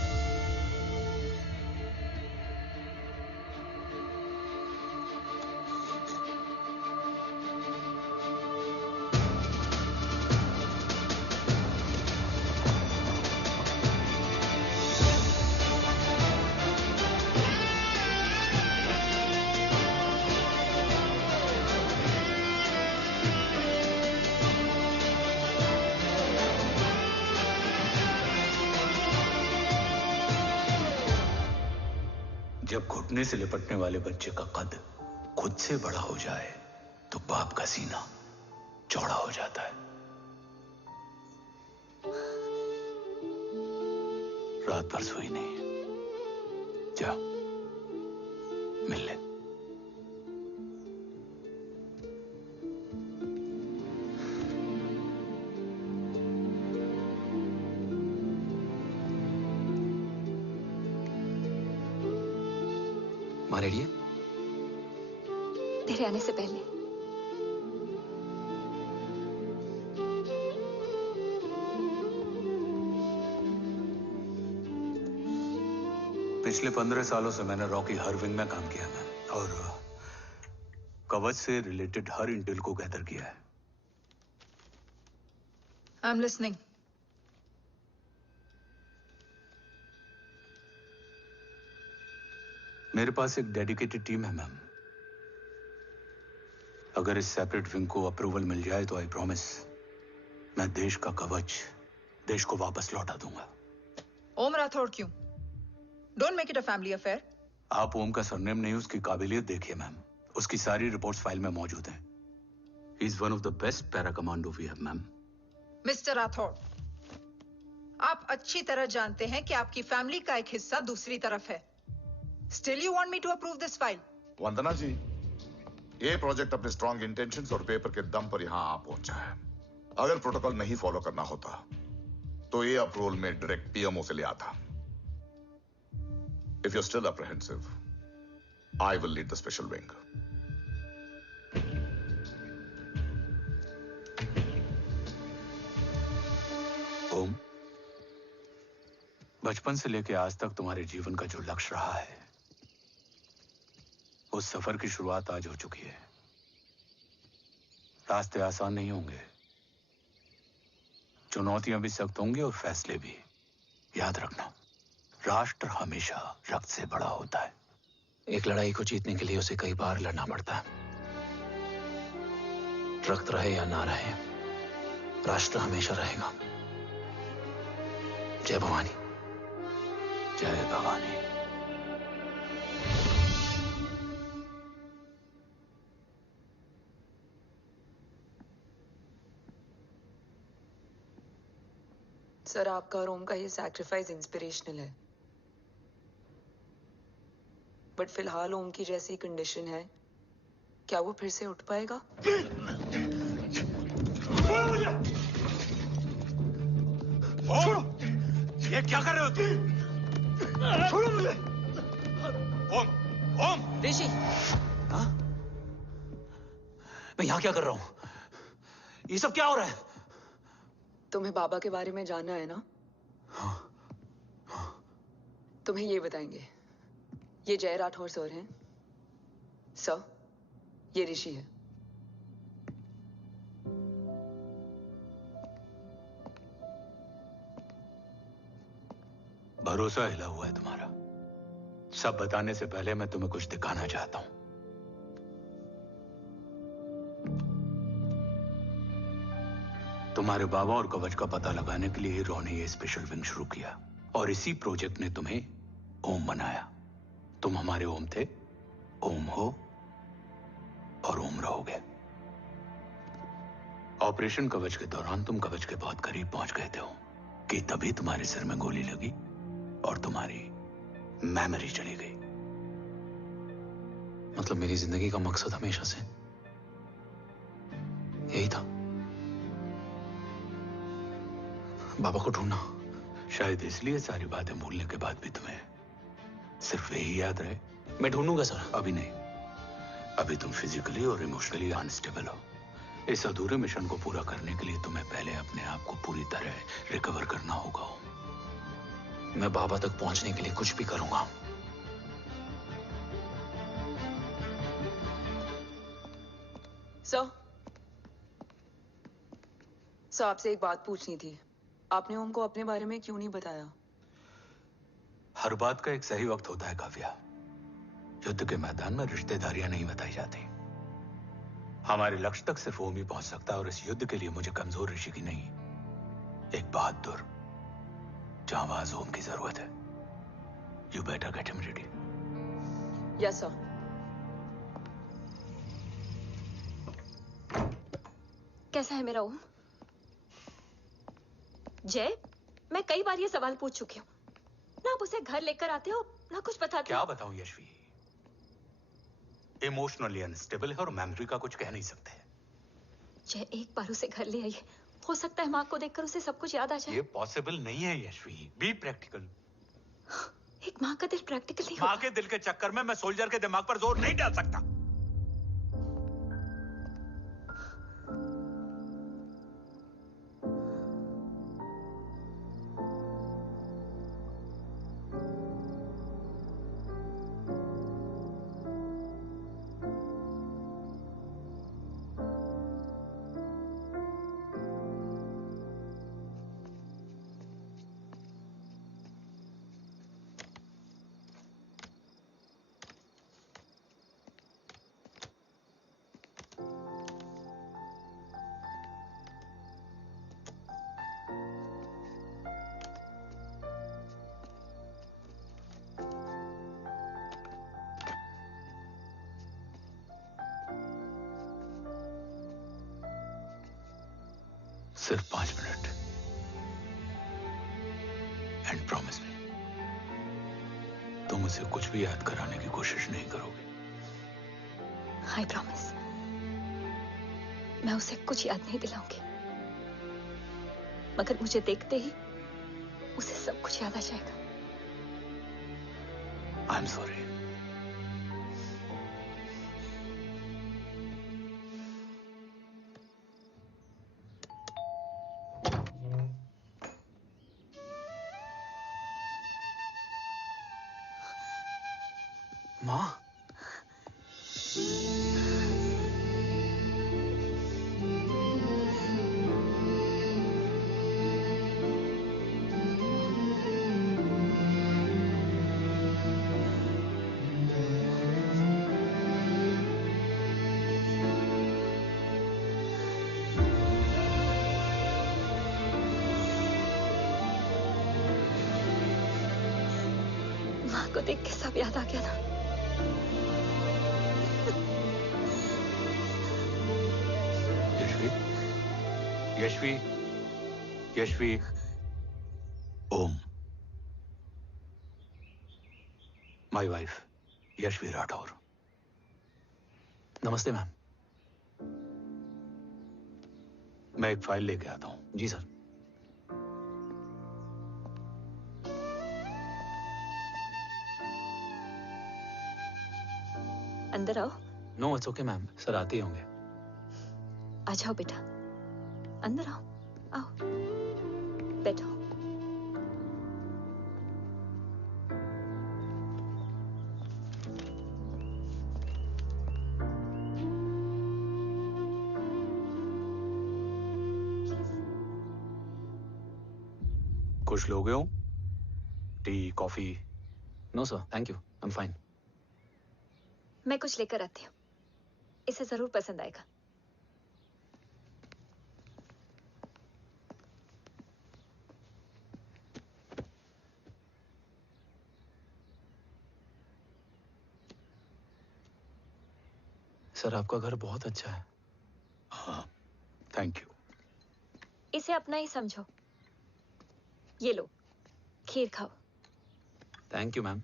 जब घुटने से लिपटने वाले बच्चे का कद खुद से बड़ा हो जाए तो बाप का सीना चौड़ा हो जाता है। रात भर सोई नहीं, जा मिल ले। माँ रेडी है? तेरे आने से पहले। पिछले 15 सालों से मैंने रॉकी हर विंग में काम किया है और कवच से रिलेटेड हर इंटेल को गैदर किया है। I'm listening. मेरे पास एक डेडिकेटेड टीम है मैम। अगर इस सेपरेट विंग को अप्रूवल मिल जाए तो आई प्रॉमिस मैं देश का कवच देश को वापस लौटा दूंगा। ओम राठौड़ क्यों? Don't make it a family affair. आप ओम का सरनेम नहीं, उसकी काबिलियत देखिए मैम। उसकी सारी रिपोर्ट्स फाइल में मौजूद हैं। He is one of the best para commando we have, ma'am. Mister Rathore, आप अच्छी तरह जानते हैं कि आपकी फैमिली का एक हिस्सा दूसरी तरफ है। Still you want me to approve this file? वंदना जी, ये प्रोजेक्ट अपने स्ट्रॉन्ग इंटेंशंस और पेपर के दम पर यहां आ पहुंचा है। अगर प्रोटोकॉल नहीं फॉलो करना होता तो ये अप्रूवल में डायरेक्ट पीएमओ से ले आता। If you're still apprehensive, I will lead the special wing. ओम, बचपन से लेकर आज तक तुम्हारे जीवन का जो लक्ष्य रहा है, उस सफर की शुरुआत आज हो चुकी है। रास्ते आसान नहीं होंगे, चुनौतियां भी सख्त होंगी और फैसले भी। याद रखना, राष्ट्र हमेशा रक्त से बड़ा होता है। एक लड़ाई को जीतने के लिए उसे कई बार लड़ना पड़ता है। रक्त रहे या ना रहे, राष्ट्र हमेशा रहेगा। जय भवानी। जय भवानी। सर, आपका और ओम का ये सैक्रिफाइस इंस्पिरेशनल है, बट फिलहाल ओम की जैसी कंडीशन है, क्या वो फिर से उठ पाएगा? छोड़ो! ये क्या कर रहे हो तुम? छोड़ो मुझे! ओम! ओम! ऋषि! हाँ? मैं यहाँ क्या कर रहा हूँ? ये सब क्या हो रहा है? तुम्हें बाबा के बारे में जानना है ना? हाँ। तुम्हें ये बताएंगे। ये जय राठौर सर हैं। सर, ये ऋषि है। भरोसा हिला हुआ है तुम्हारा। सब बताने से पहले मैं तुम्हें कुछ दिखाना चाहता हूं। तुम्हारे बाबा और कवच का पता लगाने के लिए हीरो ने ये स्पेशल विंग शुरू किया और इसी प्रोजेक्ट ने तुम्हें ओम बनाया। तुम हमारे ओम थे, ओम हो और ओम रहोगे। ऑपरेशन कवच के दौरान तुम कवच के बहुत करीब पहुंच गए थे कि तभी तुम्हारे सिर में गोली लगी और तुम्हारी मेमोरी चली गई। मतलब मेरी जिंदगी का मकसद हमेशा से यही था, बाबा को ढूंढना। शायद इसलिए सारी बातें भूलने के बाद भी तुम्हें सिर्फ यही याद रहे। मैं ढूंढूंगा सर। अभी नहीं, अभी तुम फिजिकली और इमोशनली अनस्टेबल हो। इस अधूरे मिशन को पूरा करने के लिए तुम्हें पहले अपने आप को पूरी तरह रिकवर करना होगा। मैं बाबा तक पहुंचने के लिए कुछ भी करूंगा। सर, आपसे एक बात पूछनी थी। आपने ओम को अपने बारे में क्यों नहीं बताया? हर बात का एक सही वक्त होता है काव्या। युद्ध के मैदान में रिश्तेदारियां नहीं बताई जाती। हमारे लक्ष्य तक सिर्फ ओम ही पहुंच सकता है और इस युद्ध के लिए मुझे कमजोर ऋषि की नहीं, एक बहादुर जांबाज ओम की जरूरत है। You better get him ready. Yes sir. कैसा है मेरा ओम? जय, मैं कई बार ये सवाल पूछ चुकी हूँ। ना आप उसे घर लेकर आते हो, ना कुछ बताते क्या हो। बताऊं यशवी, इमोशनली अनस्टेबल है और मेमोरी का कुछ कह नहीं सकते। जय, एक बार उसे घर ले आइए। हो सकता है माँ को देखकर उसे सब कुछ याद आ जाए। ये पॉसिबल नहीं है यशवी। Be practical. एक माँ का दिल प्रैक्टिकल नहीं माँ के दिल के चक्कर में मैं सोल्जर के दिमाग पर जोर नहीं डाल सकता। सिर्फ 5 मिनट। एंड प्रॉमिस मी, तुम उसे कुछ भी याद कराने की कोशिश नहीं करोगे। आई प्रॉमिस, मैं उसे कुछ याद नहीं दिलाऊंगी, मगर मुझे देखते ही उसे सब कुछ याद आ जाएगा। I am sorry. माँ, माँ को देख के सब याद आ गया ना। Yashvi, Yashvi, Om, my wife Yashvi Rathore. नमस्ते मैम। मैं एक फाइल लेके आता हूं। जी सर। अंदर आओ। No it's okay ma'am, sir आते ही होंगे। आ जाओ बेटा, अंदर आओ। आओ, बैठो। कुछ लोगे हो? Tea, coffee? No sir, thank you, I am fine. मैं कुछ लेकर आती हूँ, इसे जरूर पसंद आएगा। सर आपका घर बहुत अच्छा है। हाँ, थैंक यू। इसे अपना ही समझो। ये लो, खीर खाओ। Thank you ma'am.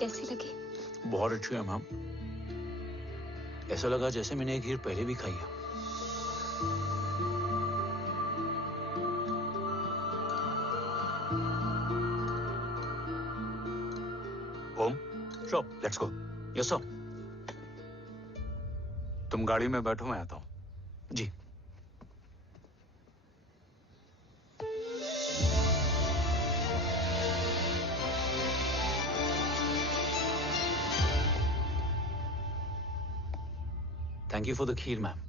कैसी लगी? बहुत अच्छी है मैम। ऐसा लगा जैसे मैंने एक खीर पहले भी खाई है। ओम, चलो लेट्स गो। Yes sir. तुम गाड़ी में बैठो, मैं आता हूं। जी। Thank you for the kheer, ma'am.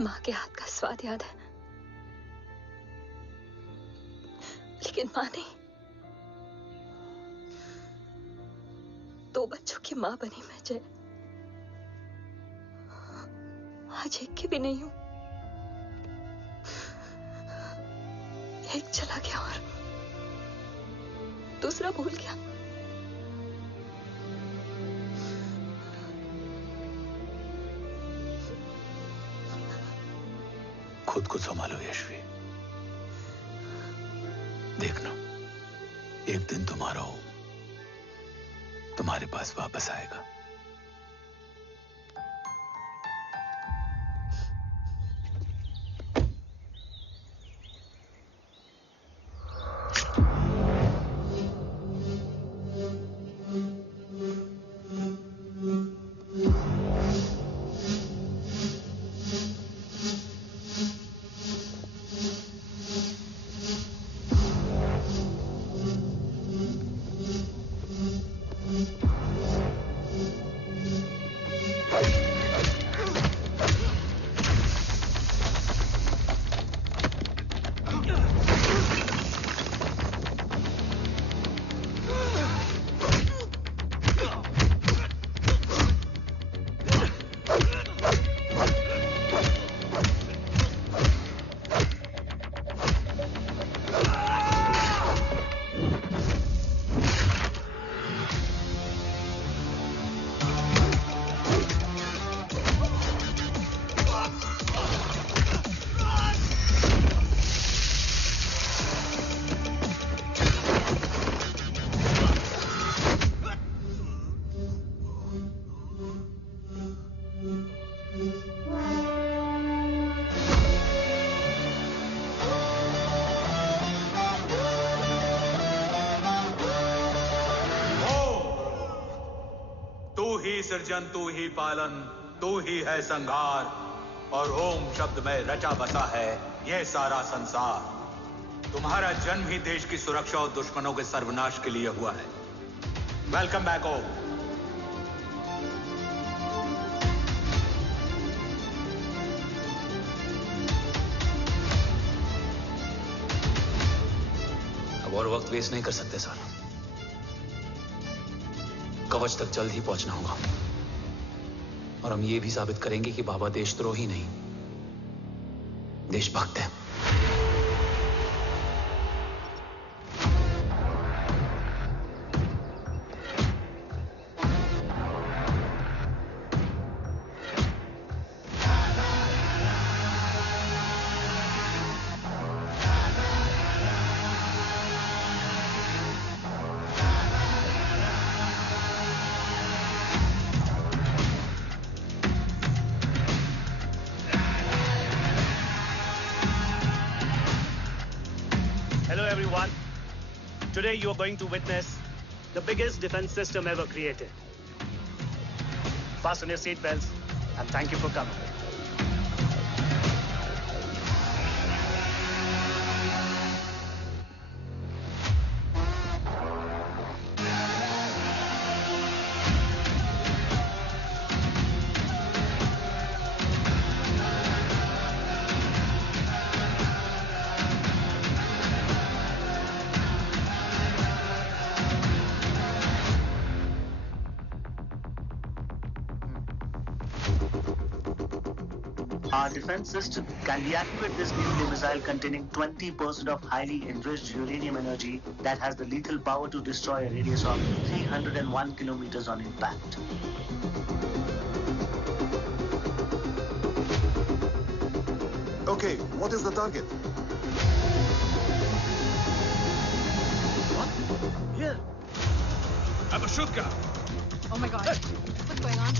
माँ के हाथ का स्वाद याद है, लेकिन माँ नहीं। 2 बच्चों की माँ बनी मैं जय। आज एक की भी नहीं हूं। एक चला गया और दूसरा भूल गया। खुद को संभालो यशवी। देखना, एक दिन तुम्हारा हो तुम्हारे पास वापस आएगा। सृजन तू ही पालन, तू ही है संहार, और ओम शब्द में रचा बसा है ये सारा संसार। तुम्हारा जन्म ही देश की सुरक्षा और दुश्मनों के सर्वनाश के लिए हुआ है। वेलकम बैक ओम। अब और वक्त वेस्ट नहीं कर सकते सर। कवच तक जल्द ही पहुंचना होगा और हम ये भी साबित करेंगे कि बाबा देशद्रोही नहीं, देशभक्त है। Today you are going to witness the biggest defense system ever created. Fasten your seatbelts and thank you for coming. Our defense system can deactivate this nuclear missile containing 20% of highly enriched uranium energy that has the lethal power to destroy a radius of 301 kilometers on impact. Okay, what is the target? What? Here. I have a shotgun. Oh my god. What's going on?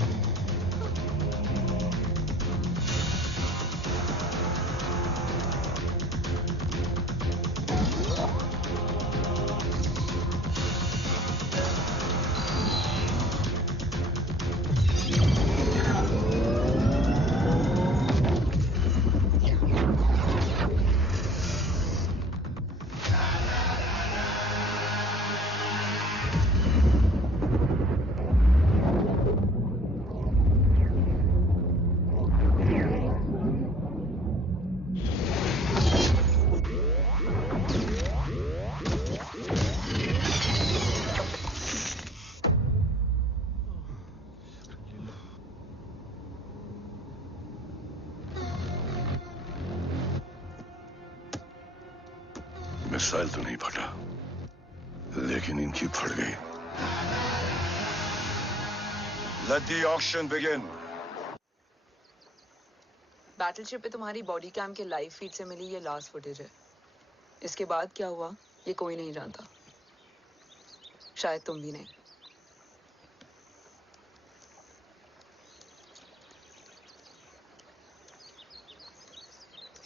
Missile तो नहीं फटा, लेकिन इनकी फट गई। Let the auction begin. Battleship पे तुम्हारी body cam के लाइव फीड से मिली ये लास्ट फुटेज है। इसके बाद क्या हुआ ये कोई नहीं जानता, शायद तुम भी नहीं।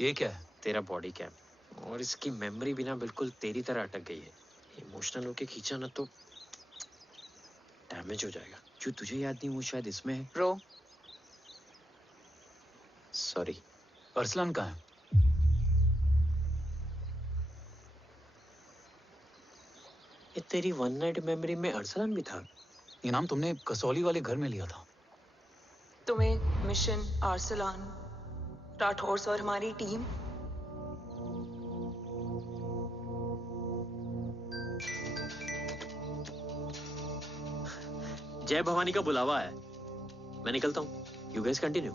ये क्या है? तेरा बॉडी कैम, और इसकी मेमोरी भी ना बिल्कुल तेरी तरह अटक गई है। इमोशनल होके खींचा ना तो डैमेज हो जाएगा। जो तुझे याद नहीं वो शायद इसमें है। Bro sorry. अरसलान कहाँ है? ये तेरी वन नाइट मेमोरी में अरसलान भी था? ये नाम तुमने कसौली वाले घर में लिया था। तुम्हें मिशन, अरसलान, राठौर और हमारी टीम। जय भवानी का बुलावा है, मैं निकलता हूँ। You guys continue.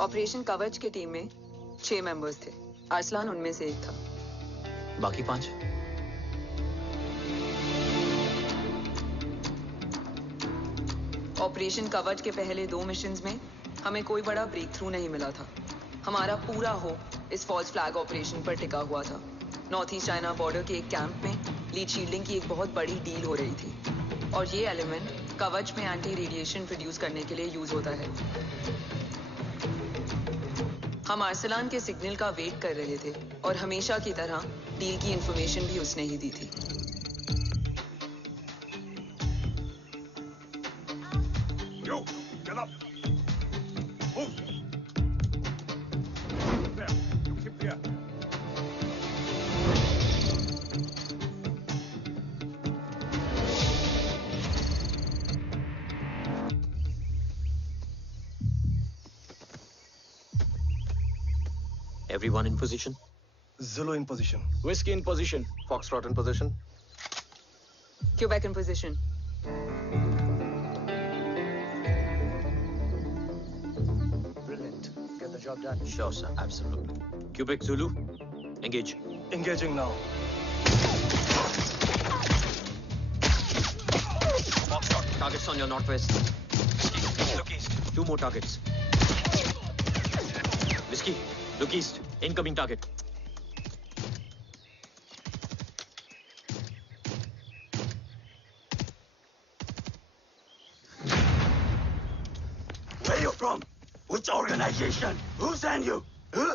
ऑपरेशन कवच की टीम में 6 मेंबर्स थे, अरसलान उनमें से एक था। बाकी 5? ऑपरेशन कवच के पहले 2 मिशंस में हमें कोई बड़ा ब्रेक थ्रू नहीं मिला था। हमारा पूरा होप इस फॉल्स फ्लैग ऑपरेशन पर टिका हुआ था। नॉर्थ ईस्ट चाइना बॉर्डर के एक कैंप में लीड शील्डिंग की एक बहुत बड़ी डील हो रही थी, और ये एलिमेंट कवच में एंटी रेडिएशन प्रोड्यूस करने के लिए यूज होता है। हम अरसलान के सिग्नल का वेट कर रहे थे, और हमेशा की तरह डील की इंफॉर्मेशन भी उसने ही दी थी। Yo, get up. Move. There. You keep there. Everyone in position? Zulu in position. Whiskey in position. Foxtrot in position. Quebec in position. Brilliant. Get the job done. Sure, sir. Absolutely. Quebec Zulu, engage. Engaging now. Foxtrot, targets on your northwest. Look east. 2 more targets. Whiskey, look east. Incoming target. Where you from? Which organization? Who sent you? Huh?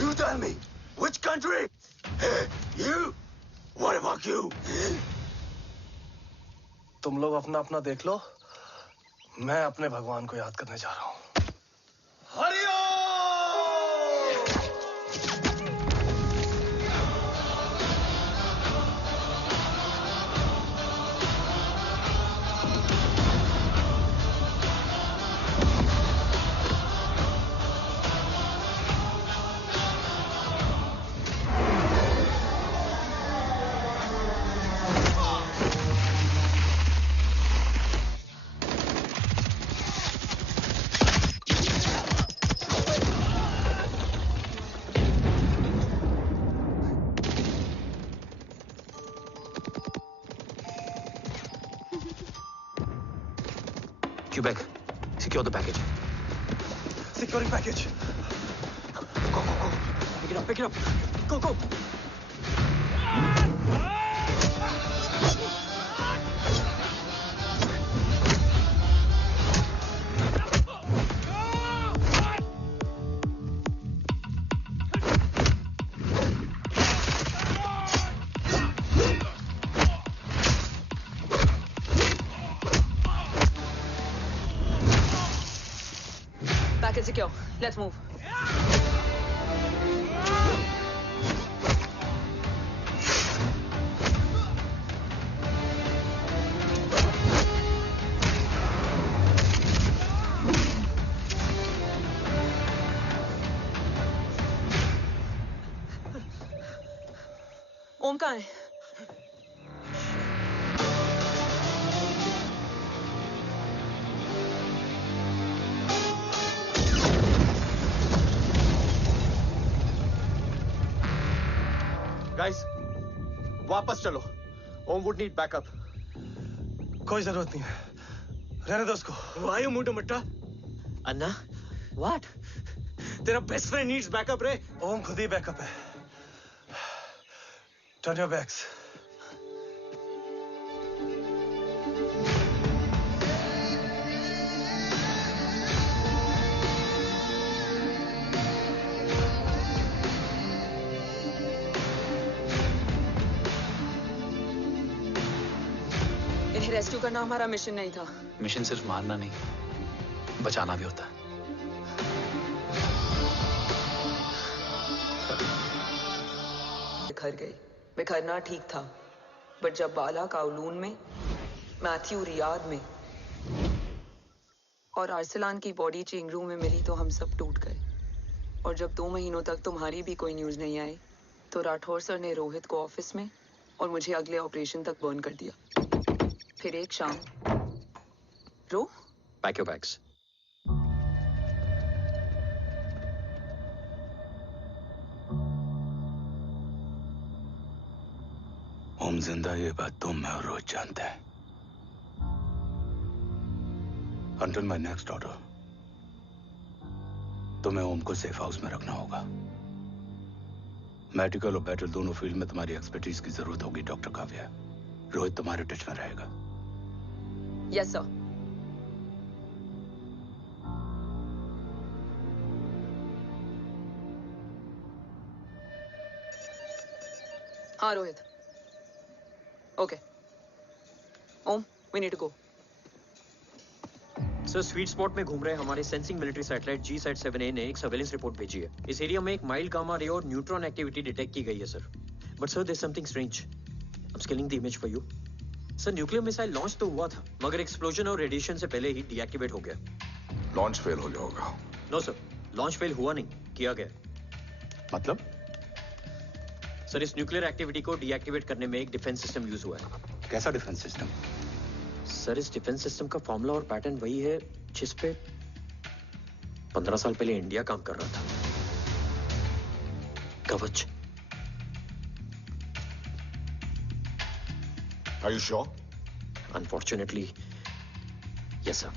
You tell me. Which country? Hey, you? What about you? तुम लोग अपना अपना देख लो, मैं अपने भगवान को याद करने जा रहा हूँ। Quebec, secure the package. Securing package. Go. Pick it up. Go. Package secure. Let's move. ओम कहाँ है? गाइस, वापस चलो। ओम वुड नीड बैकअप। कोई जरूरत नहीं है, रहने दो उसको। Why you moved to Mutta? Anna, what? तेरा बेस्ट फ्रेंड नीड्स बैकअप रे। ओम खुद ही बैकअप है। Turn your backs. इन्हें रेस्क्यू करना हमारा मिशन नहीं था। मिशन सिर्फ मारना नहीं, बचाना भी होता है। बिखर गई। बिखरना ठीक था, बट जब बाला काउलून में, मैथ्यू रियाद में और आर्सलान की बॉडी चेंज रूम में मिली तो हम सब टूट गए। और जब 2 महीनों तक तुम्हारी भी कोई न्यूज नहीं आई तो राठौर सर ने रोहित को ऑफिस में और मुझे अगले ऑपरेशन तक बर्न कर दिया। फिर एक शाम रो पैक योर बैग्स। ओम जिंदा, ये बात तुम मैं और रोज जानते हैं। Until my next order, तुम्हें ओम को सेफ हाउस में रखना होगा। मेडिकल और बैटल दोनों फील्ड में तुम्हारी एक्सपर्टीज की जरूरत होगी डॉक्टर काव्या। रोहित तुम्हारे टच में रहेगा। Yes sir. हाँ Rohit. Okay Om, we need to go. Sir, sweet spot में घूम रहे हमारे सेंसिंग मिलिट्री सैटेलाइट G-SAT-7A ने एक सर्वेलेंस रिपोर्ट भेजी है। इस एरिया में एक माइल्ड गामा रे और न्यूट्रॉन एक्टिविटी डिटेक्ट की गई है sir. But sir, there is something strange. I am scaling the image for you. Sir, nuclear missile launch तो हुआ था, मगर एक्सप्लोजन और रेडिएशन से पहले ही डीएक्टिवेट हो गया। लॉन्च फेल हो गया होगा। नो सर, लॉन्च फेल हुआ नहीं, किया गया। मतलब? सर, इस न्यूक्लियर एक्टिविटी को डीएक्टिवेट करने में एक डिफेंस सिस्टम यूज हुआ है। कैसा डिफेंस सिस्टम? सर, इस डिफेंस सिस्टम का फॉर्मूला और पैटर्न वही है जिस पे 15 साल पहले इंडिया काम कर रहा था। कवच। Are you sure? Unfortunately, yes sir.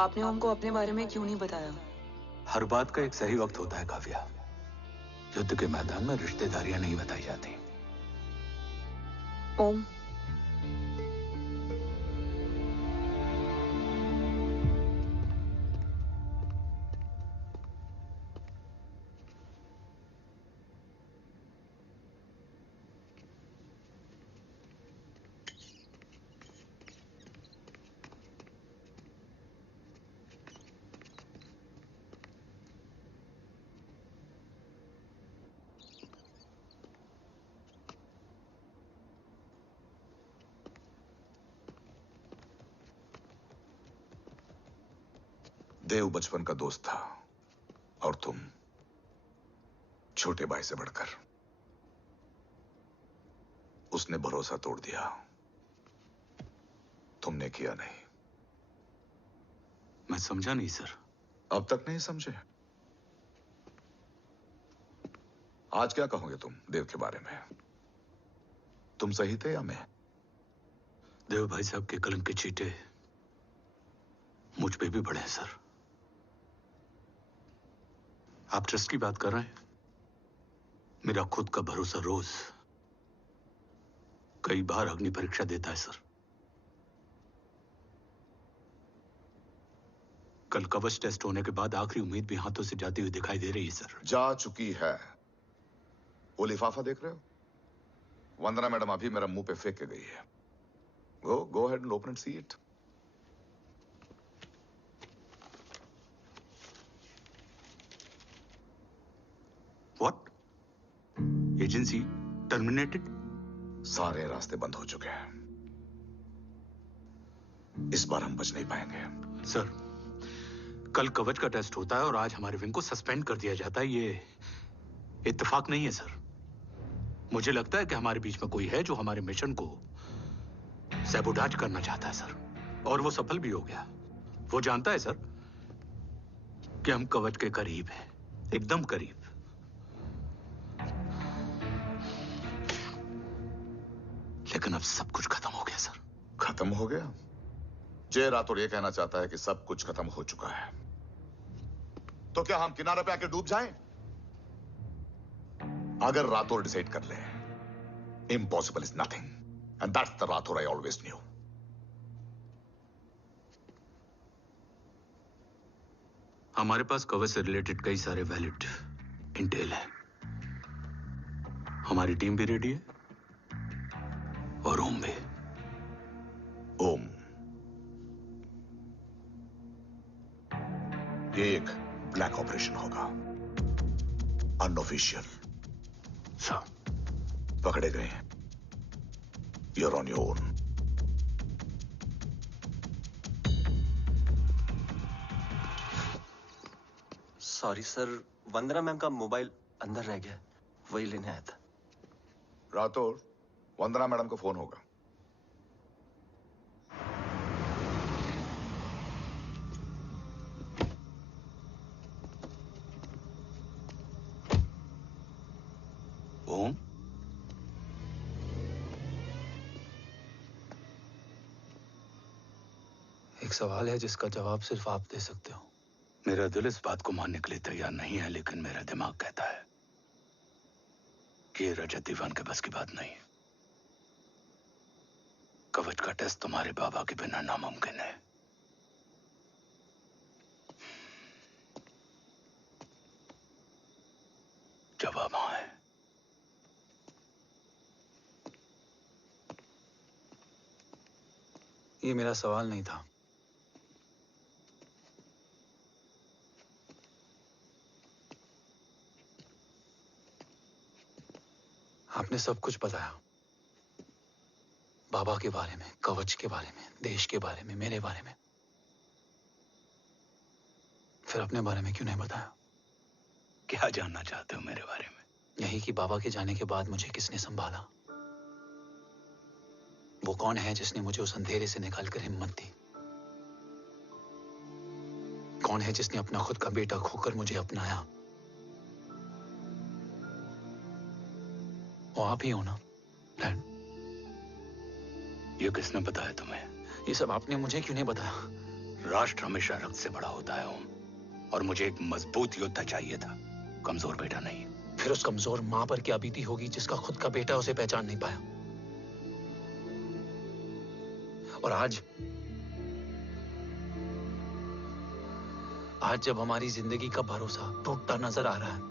आपने ओम को अपने बारे में क्यों नहीं बताया? हर बात का एक सही वक्त होता है काव्या। युद्ध के मैदान में रिश्तेदारियां नहीं बताई जाती। ओम, देव बचपन का दोस्त था और तुम छोटे भाई से बढ़कर। उसने भरोसा तोड़ दिया, तुमने किया नहीं। मैं समझा नहीं सर। अब तक नहीं समझे? आज क्या कहोगे तुम देव के बारे में? तुम सही थे या मैं? देव भाई साहब के कलंक के चीटे मुझ पे भी पड़े हैं सर। आप ट्रस्ट की बात कर रहे हैं? मेरा खुद का भरोसा रोज कई बार अग्नि परीक्षा देता है सर। कल कवच टेस्ट होने के बाद आखिरी उम्मीद भी हाथों से जाती हुई दिखाई दे रही है सर। जा चुकी है। वो लिफाफा देख रहे हो? वंदना मैडम अभी मेरा मुंह पे फेंक के गई है। गो ahead and open and see it. What? Agency terminated? सारे रास्ते बंद हो चुके हैं। इस बार हम बच नहीं पाएंगे। सर, कल कवच का टेस्ट होता है और आज हमारे विंग को सस्पेंड कर दिया जाता है। ये इत्तेफाक नहीं है सर। मुझे लगता है कि हमारे बीच में कोई है जो हमारे मिशन को सैबोटाज करना चाहता है सर, और वो सफल भी हो गया। वो जानता है सर कि हम कवच के करीब हैं, एकदम करीब। लेकिन अब सब कुछ खत्म हो गया सर। खत्म हो गया? जय राठौड़ ये कहना चाहता है कि सब कुछ खत्म हो चुका है। तो क्या हम किनारे पे आके डूब जाएं? अगर राठौड़ डिसाइड कर ले, impossible is nothing, and that's the Rathore I always new. हमारे पास कवच से रिलेटेड कई सारे वैलिड इंटेल है। हमारी टीम भी रेडी है और ओम भी। ओम, ये एक ब्लैक ऑपरेशन होगा, अनऑफिशियल। सर, पकड़े गए हैं। You're on your own. Sorry sir, Vandana ma'am का मोबाइल अंदर रह गया, वही लेने आया था। राठौड़, वंदना मैडम को फोन होगा। ओम, एक सवाल है जिसका जवाब सिर्फ आप दे सकते हो। मेरा दिल इस बात को मानने के लिए तैयार नहीं है, लेकिन मेरा दिमाग कहता है कि ये रजत दीवान के बस की बात नहीं है। कवच का टेस्ट तुम्हारे बाबा के बिना नामुमकिन है। जवाब हाँ है। ये मेरा सवाल नहीं था। आपने सब कुछ बताया, बाबा के बारे में, कवच के बारे में, देश के बारे में, मेरे बारे में। फिर अपने बारे में क्यों नहीं बताया? क्या जानना चाहते हो मेरे बारे में? यही कि बाबा के जाने के बाद मुझे किसने संभाला? वो कौन है जिसने मुझे उस अंधेरे से निकालकर हिम्मत दी? कौन है जिसने अपना खुद का बेटा खोकर मुझे अपनाया? वो आप ही हो ना, डैड? ये किसने बताया तुम्हें? ये सब आपने मुझे क्यों नहीं बताया? राष्ट्र हमेशा रक्त से बड़ा होता है ओम, और मुझे एक मजबूत योद्धा चाहिए था, कमजोर बेटा नहीं। फिर उस कमजोर मां पर क्या बीती होगी जिसका खुद का बेटा उसे पहचान नहीं पाया? और आज जब हमारी जिंदगी का भरोसा टूटता नजर आ रहा है,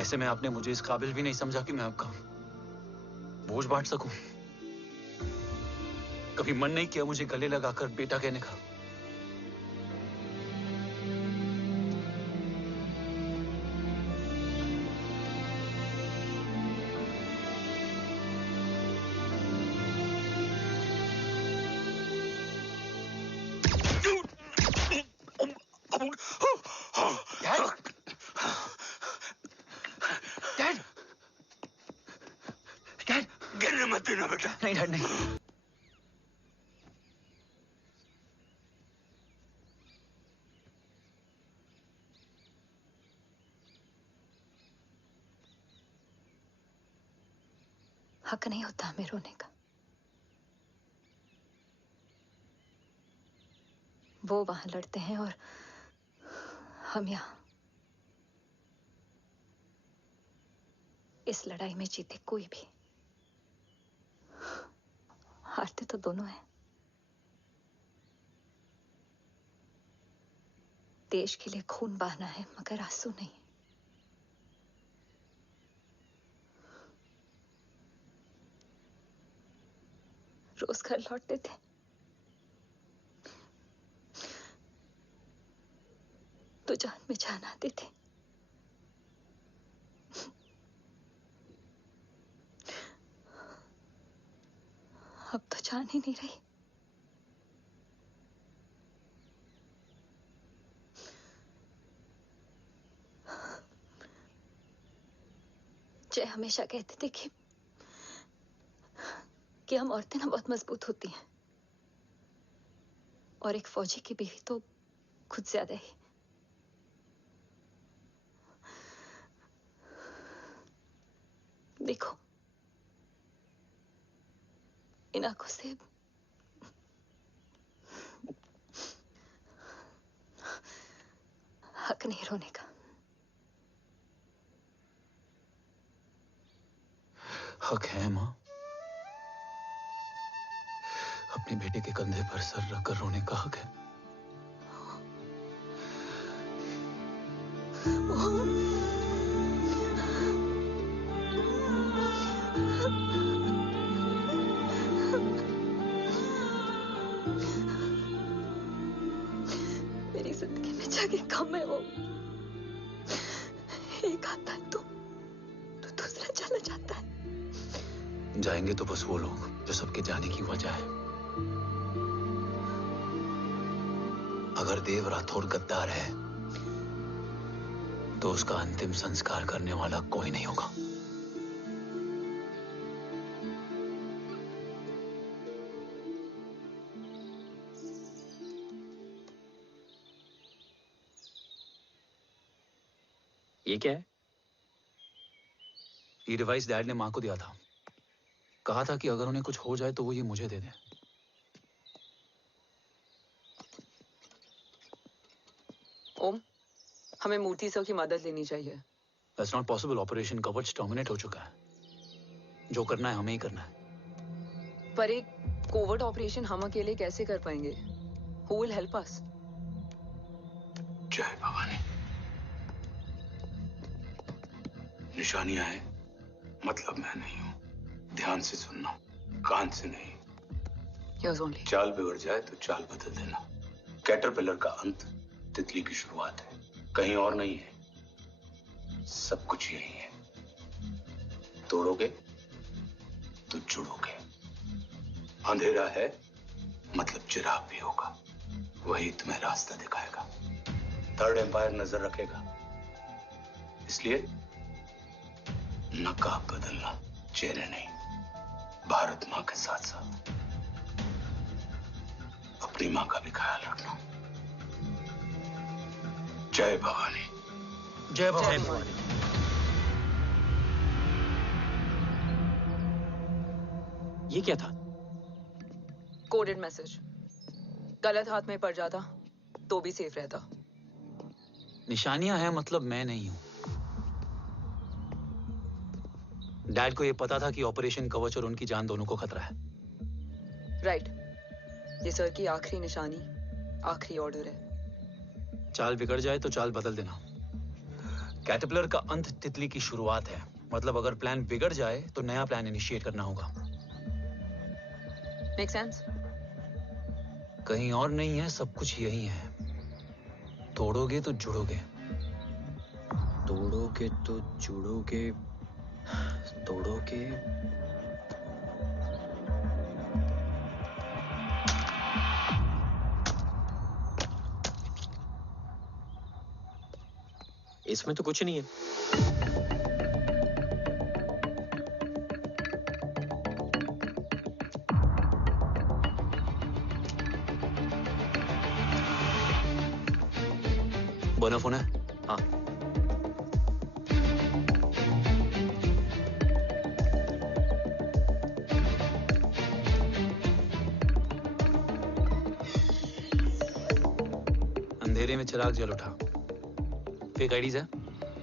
ऐसे में आपने मुझे इस काबिल भी नहीं समझा कि मैं आपका बोझ बांट सकूं। कभी मन नहीं किया मुझे गले लगाकर बेटा कहने का? मत देना बेटा। नहीं डैड नहीं। हक नहीं होता हमें रोने का। वो वहां लड़ते हैं और हम यहाँ। इस लड़ाई में जीते कोई भी, हारते तो दोनों हैं। देश के लिए खून बहाना है मगर आंसू नहीं। रोज घर लौटते थे, तो जान में जान आते थे। अब तो जान ही नहीं रही। जय हमेशा कहते थे कि हम औरतें ना बहुत मजबूत होती हैं, और एक फौजी की बीवी तो खुद ज्यादा ही। देखो, इन आंखों से हक नहीं रोने का। हक है माँ। अपने बेटे के कंधे पर सर रखकर रोने का हक है। मेरी जिंदगी में जगह कम है। वो एक आता है तो दूसरा चला जाता है। जाएंगे तो बस वो लोग जो सबके जाने की वजह है। अगर देव राठौर गद्दार है तो उसका अंतिम संस्कार करने वाला कोई नहीं होगा। ये क्या है? ये डिवाइस डैड ने मां को दिया था। कहा था कि अगर उन्हें कुछ हो जाए तो वो ये मुझे दे दें। ओम, हमें मूर्ति सर की मदद लेनी चाहिए। That's not possible. ऑपरेशन कवच टर्मिनेट हो चुका है। जो करना है हमें ही करना है। पर एक कोवर्ट ऑपरेशन हम अकेले कैसे कर पाएंगे? Who will help us? जय भवानी। निशानियां हैं, मतलब मैं नहीं हूं। ध्यान से सुनना, कान से नहीं। Yes, only. चाल बिगड़ जाए तो चाल बदल देना। कैटरपिलर का अंत तितली की शुरुआत है, कहीं और नहीं है। सब कुछ यही है। तोड़ोगे तो जुड़ोगे। अंधेरा है मतलब चिराग भी होगा, वही तुम्हें रास्ता दिखाएगा। थर्ड एम्पायर नजर रखेगा, इसलिए नकाब बदलना, चेहरे नहीं। भारत माँ के साथ साथ अपनी माँ का भी ख्याल रखना। जय भवानी। जय भवानी। ये क्या था? Coded message. गलत हाथ में पड़ जाता तो भी सेफ रहता। निशानियां हैं मतलब मैं नहीं हूं। डैड को यह पता था कि ऑपरेशन कवच और उनकी जान दोनों को खतरा है। राइट। ये सर की आखिरी निशानी, आखिरी ऑर्डर है। चाल बिगड़ जाए तो चाल बदल देना। कैटरपिलर का अंत तितली की शुरुआत है, मतलब अगर प्लान बिगड़ जाए तो नया प्लान इनिशिएट करना होगा। Make sense? कहीं और नहीं है, सब कुछ यही है। तोड़ोगे तो जुड़ोगे। तोड़ोगे तो जुड़ोगे। तोड़ोगे। इसमें तो कुछ नहीं है। बर्नर फोन है? हाँ। अंधेरे में चिराग जल उठा। फेक आईडीज है?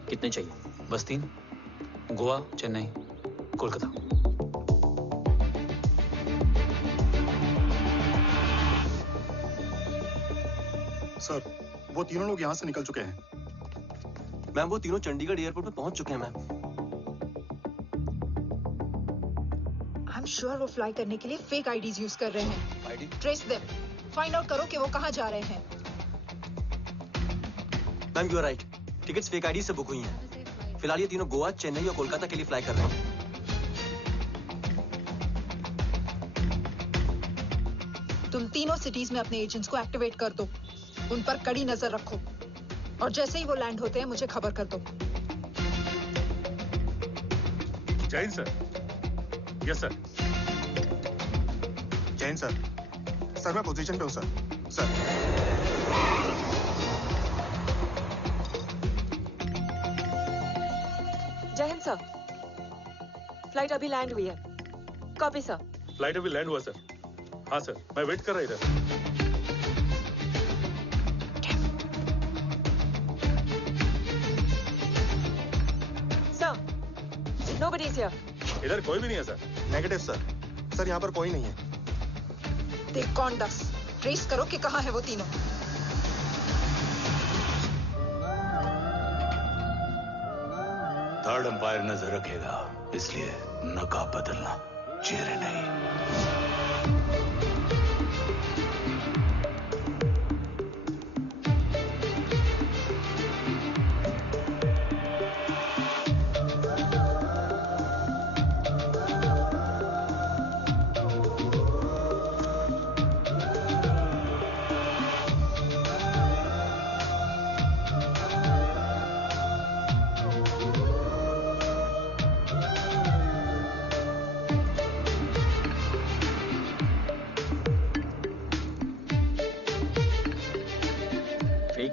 कितने चाहिए? बस 3। गोवा, चेन्नई, कोलकाता। सर, वो तीनों लोग यहाँ से निकल चुके हैं। मैम, वो तीनों चंडीगढ़ एयरपोर्ट पे पहुंच चुके हैं मैम। I'm sure वो फ्लाई करने के लिए फेक आईडीज यूज कर रहे हैं। ट्रेस देम, फाइंड आउट करो कि वो कहाँ जा रहे हैं। Ma'am, you are right. Tickets fake ID से बुक हुई हैं। फिलहाल ये तीनों गोवा, चेन्नई और कोलकाता के लिए फ्लाई कर रहे हैं। तुम तीनों सिटीज में अपने एजेंट्स को एक्टिवेट कर दो। उन पर कड़ी नजर रखो और जैसे ही वो लैंड होते हैं मुझे खबर कर दो। Jain sir. Yes sir. Jain sir. Sir मैं पोजीशन पे हूँ सर। सर। जय हिंद सर। फ्लाइट अभी लैंड हुई है। Copy sir. फ्लाइट अभी लैंड हुआ सर। हाँ सर, मैं वेट कर रहा इधर। Nobody is here. इधर कोई भी नहीं है सर। Negative sir. सर यहाँ पर कोई नहीं है। देख कौन दस। ट्रेस करो कि कहाँ है वो तीनों। थर्ड अंपायर नजर रखेगा, इसलिए नकाब बदलना, चेहरे नहीं।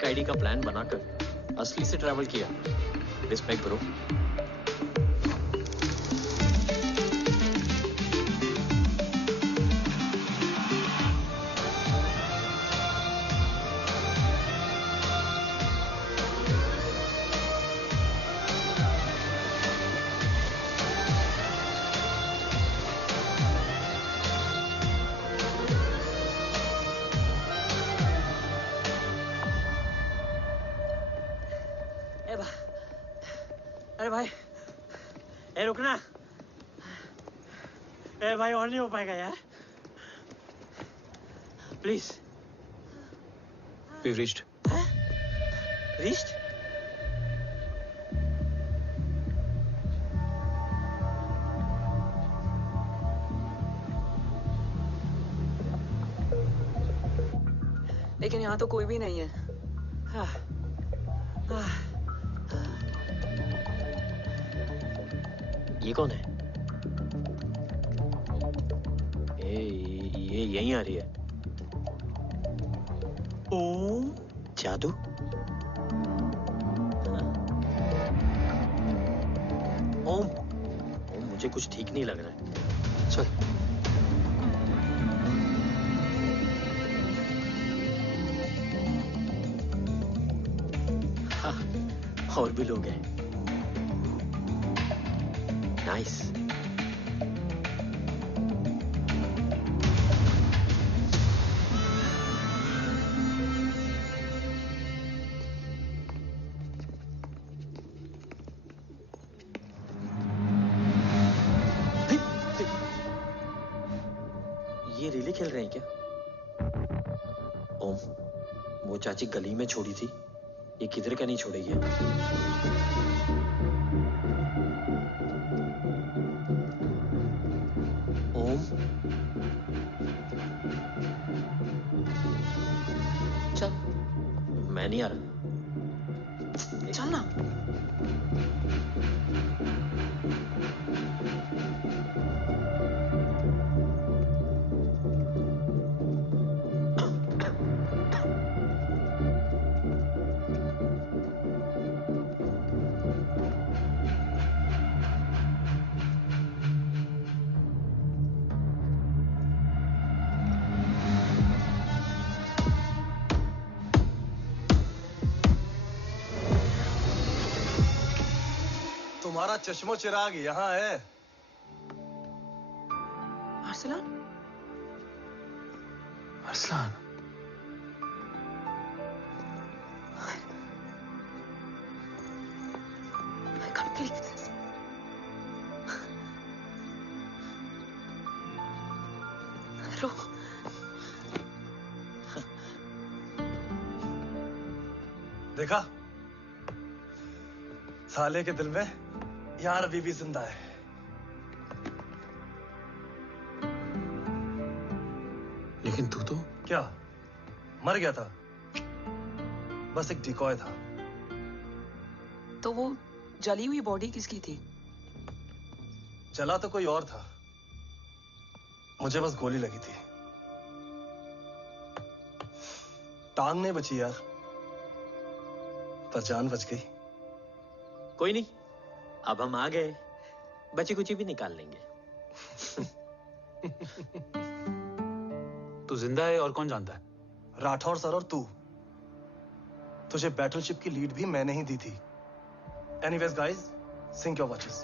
आईडी का प्लान बनाकर असली से ट्रैवल किया। Respect bro. अरे भाई, ए रुकना। ए भाई और नहीं हो पाएगा यार। प्लीज। We've reached. Reached? लेकिन यहाँ तो कोई भी नहीं है। हाँ। ये कौन है? ये यहीं आ रही है। ओम जादू? ओम मुझे कुछ ठीक नहीं लग रहा है। चल। हाँ, और भी लोग हैं। नाइस। ये रिले खेल रहे हैं क्या? ओम, वो चाची गली में छोड़ी थी, ये किधर का नहीं छोड़ेगी। ओम, चल, मैं नहीं आ रहा। चल ना। हमारा चश्मो चिराग यहाँ है। Arsalan? Arsalan? I can't believe this. रो। देखा? साले के दिल में यार अभी भी जिंदा है। लेकिन तू तो क्या मर गया था? बस एक डिकॉय था। तो वो जली हुई बॉडी किसकी थी? जला तो कोई और था, मुझे बस गोली लगी थी। टांग नहीं बची यार, पर जान बच गई। कोई नहीं, अब हम आ गए, बची कुची भी निकाल लेंगे। तू जिंदा है और कौन जानता है? राठौर सर और तू। तुझे बैटलशिप की लीड भी मैंने ही दी थी। Anyways guys, sync your watches.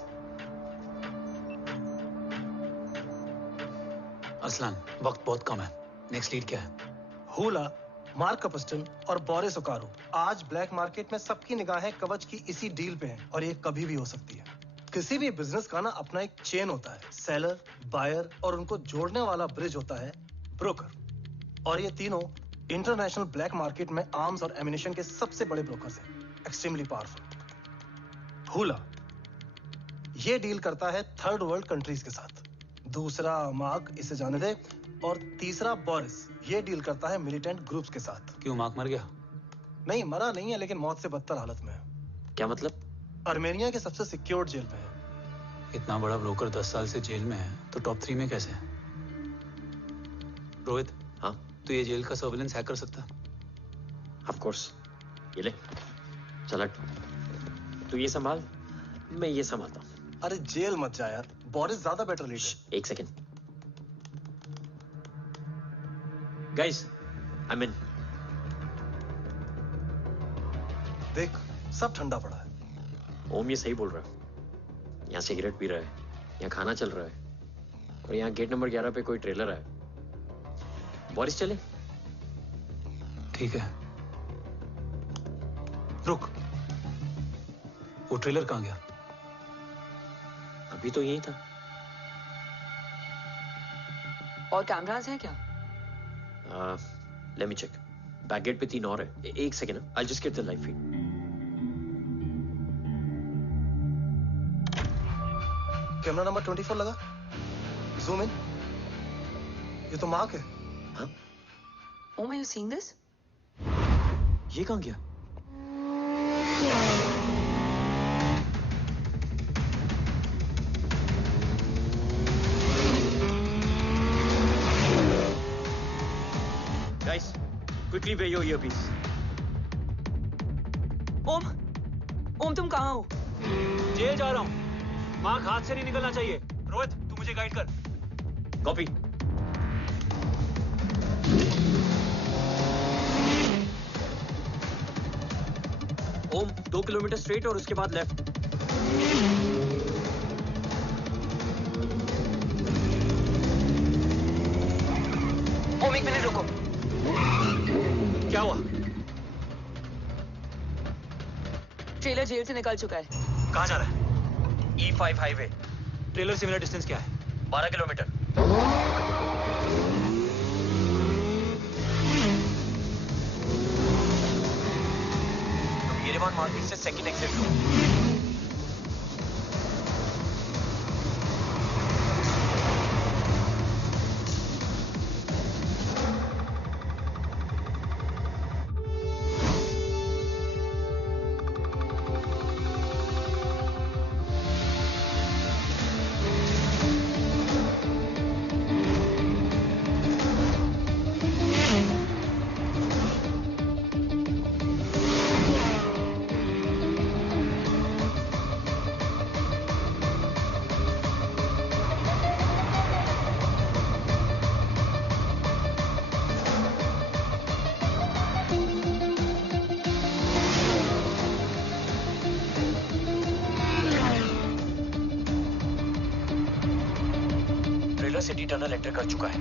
Aslan, वक्त बहुत कम है। नेक्स्ट लीड क्या है? हुला, मार्क कपस्टन और बोरिस ओकारो। आज ब्लैक मार्केट में सबकी निगाहें कवच की इसी डील पे हैं और ये कभी भी हो सकती है। किसी भी बिजनेस का ना अपना एक चेन होता है, सेलर, बायर और उनको जोड़ने वाला ब्रिज होता है ब्रोकर। और ये तीनों इंटरनेशनल ब्लैक मार्केट में आर्म्स और एमिनेशन के सबसे बड़े ब्रोकर्स हैं, एक्सट्रीमली पावरफुल। हुला ये डील करता है थर्ड वर्ल्ड कंट्रीज के साथ, दूसरा मार्क, इसे जाने दे, और तीसरा बोरिस ये डील करता है मिलिटेंट ग्रुप्स के साथ। क्यों, मार्क मर गया? नहीं, मरा नहीं है, लेकिन मौत से बदतर हालत में है। क्या मतलब? आर्मेनिया के सबसे सिक्योर्ड जेल में है। इतना बड़ा ब्रोकर 10 साल से जेल में है, तो टॉप 3 में कैसे है? रोहित, हाँ? तो ये जेल का सर्विलेंस हैक कर सकता? Of course. ये ले, चल तू ये संभाल, मैं ये संभालता हूँ। अरे जेल मत जा यार, बोरिस ज्यादा बेटर लीडर। एक सेकेंड गाइस, आई मीन देख, सब ठंडा पड़ा है। ओम ये सही बोल रहा है। यहाँ सिगरेट पी रहा है, यहाँ खाना चल रहा है, और यहाँ गेट नंबर 11 पे कोई ट्रेलर है। बोरिस चले? ठीक है, रुक, वो ट्रेलर कहाँ गया? अभी तो यही था। और कैमरास हैं क्या? Let me check. Back gate पे 3 और है। एक second, I just get the live feed. Camera number 24 लगा, जूम इन। ये तो मार्क है। हाँ? Oh, are you seeing this? ये कहाँ गया? Guys, quickly wear your earpiece. ओम, तुम कहाँ हो? जेल जा रहा हूँ। मार्क हाथ से नहीं निकलना चाहिए। रोहित, तू मुझे गाइड कर। कॉपी। ओम 2 किलोमीटर स्ट्रेट और उसके बाद लेफ्ट। ओम 1 मिनट रुको। क्या हुआ? ट्रेलर जेल से निकल चुका है। कहाँ जा रहा है? E5 highway. ट्रेलर से मेरा डिस्टेंस क्या है? 12 किलोमीटर। येरेवान मार्केट से सेकंड एग्जिट लो। सिटी टनल एंटर कर चुका है।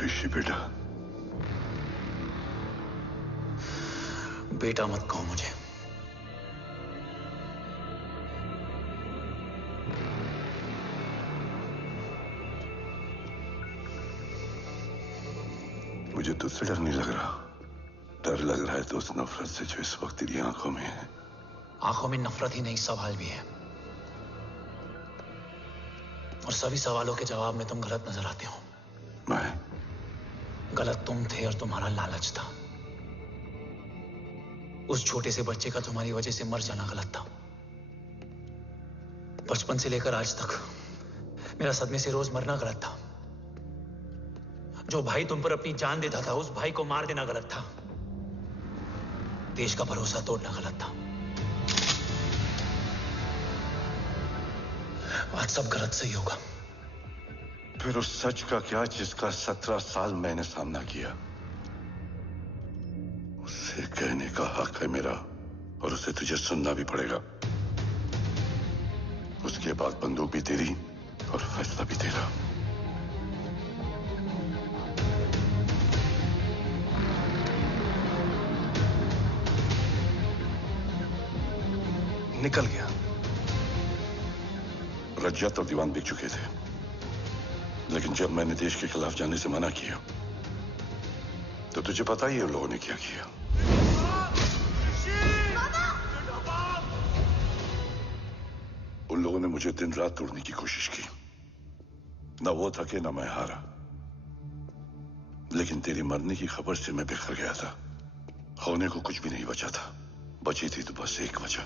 ऋषि बेटा, बेटा मत कहो मुझे। मुझे तुझसे डर नहीं लग रहा, डर लग रहा है तो उस नफरत से जो इस वक्त तेरी आंखों में है। आंखों में नफरत ही नहीं, सवाल भी है, और सभी सवालों के जवाब में तुम गलत नजर आते हो। मैं गलत तुम थे और तुम्हारा लालच था। उस छोटे से बच्चे का तुम्हारी वजह से मर जाना गलत था। बचपन से लेकर आज तक मेरा सदमे से रोज मरना गलत था। जो भाई तुम पर अपनी जान देता था, उस भाई को मार देना गलत था। देश का भरोसा तोड़ना गलत था। आज सब गलत सही होगा। फिर उस सच का क्या जिसका 17 साल मैंने सामना किया? उसे कहने का हक है मेरा, और उसे तुझे सुनना भी पड़ेगा। उसके बाद बंदूक भी तेरी और फैसला भी तेरा। निकल गया। रजत और दीवान बिक चुके थे, लेकिन जब मैंने देश के खिलाफ जाने से मना किया तो तुझे पता ही है उन लोगों ने क्या किया। उन लोगों ने मुझे दिन रात तोड़ने की कोशिश की। ना वो थके ना मैं हारा, लेकिन तेरी मरने की खबर से मैं बिखर गया था। होने को कुछ भी नहीं बचा था। बची थी तो बस एक वजह,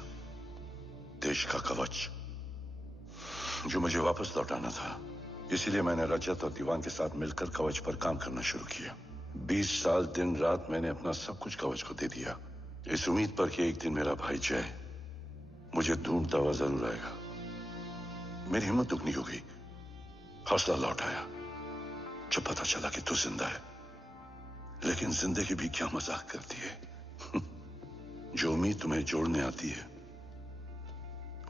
देश का कवच जो मुझे वापस लौटाना था। इसीलिए मैंने रजत और दीवान के साथ मिलकर कवच पर काम करना शुरू किया। 20 साल दिन रात मैंने अपना सब कुछ कवच को दे दिया, इस उम्मीद पर कि एक दिन मेरा भाई जय मुझे ढूंढता हुआ जरूर आएगा। मेरी हिम्मत दुगनी हो गई, हौसला लौट आया जब पता चला कि तू जिंदा है। लेकिन जिंदगी भी क्या मजाक करती है। जो उम्मीद तुम्हें जोड़ने आती है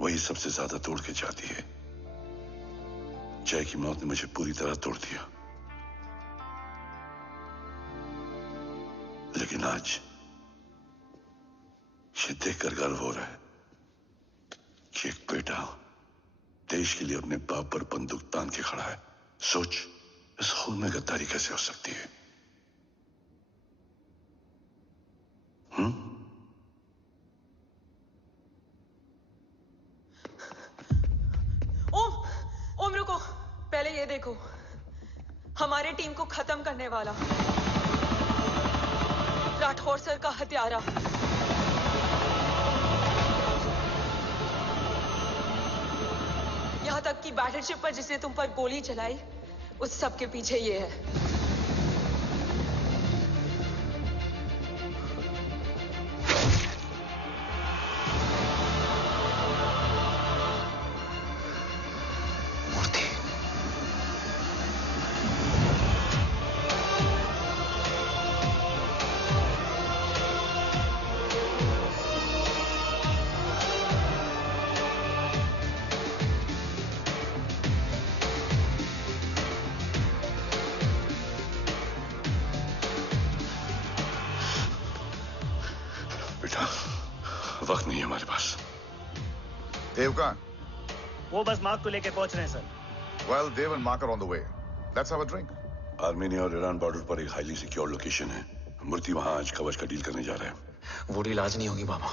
वही सबसे ज्यादा तोड़ के जाती है। जय की मौत ने मुझे पूरी तरह तोड़ दिया, लेकिन आज ये देखकर गर्व हो रहा है कि एक बेटा देश के लिए अपने बाप पर बंदूक तान के खड़ा है। सोच, इस खून में गद्दारी कैसे हो सकती है? ओम रुको, पहले ये देखो, हमारे टीम को खत्म करने वाला राठौर सर का हत्यारा। यहां तक कि बैटलशिप पर जिसने तुम पर गोली चलाई, उस सब के पीछे ये है। वक्त नहीं है हमारे पास। देव का? वो बस मार्क को लेके पहुंच रहे हैं sir. Well, Dev and Mark are on the way. Let's have a drink. Armenia और ईरान बॉर्डर पर एक हाईली सिक्योर लोकेशन है। मूर्ति वहां आज कवच का डील करने जा रहे हैं। वो डील आज नहीं होगी बाबा।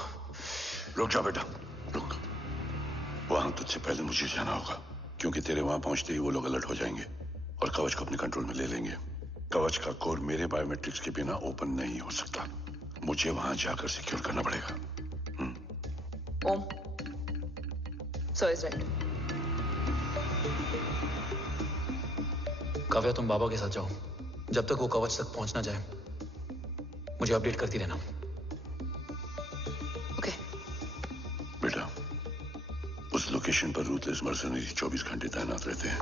रुक जा बेटा, रुक। वहां तुझसे पहले मुझे जाना होगा, क्योंकि तेरे वहां पहुंचते ही वो लोग अलर्ट हो जाएंगे और कवच को अपने कंट्रोल में ले लेंगे। कवच का कोड मेरे बायोमेट्रिक्स के बिना ओपन नहीं हो सकता। मुझे वहां जाकर सिक्योर करना पड़ेगा। ओम, सर इज राइट। काव्या, तुम बाबा के साथ जाओ। जब तक वो कवच तक पहुंच ना जाए मुझे अपडेट करती रहना। ओके। बेटा, उस लोकेशन पर रूथलेस मर्सनरी 24 घंटे तैनात रहते हैं।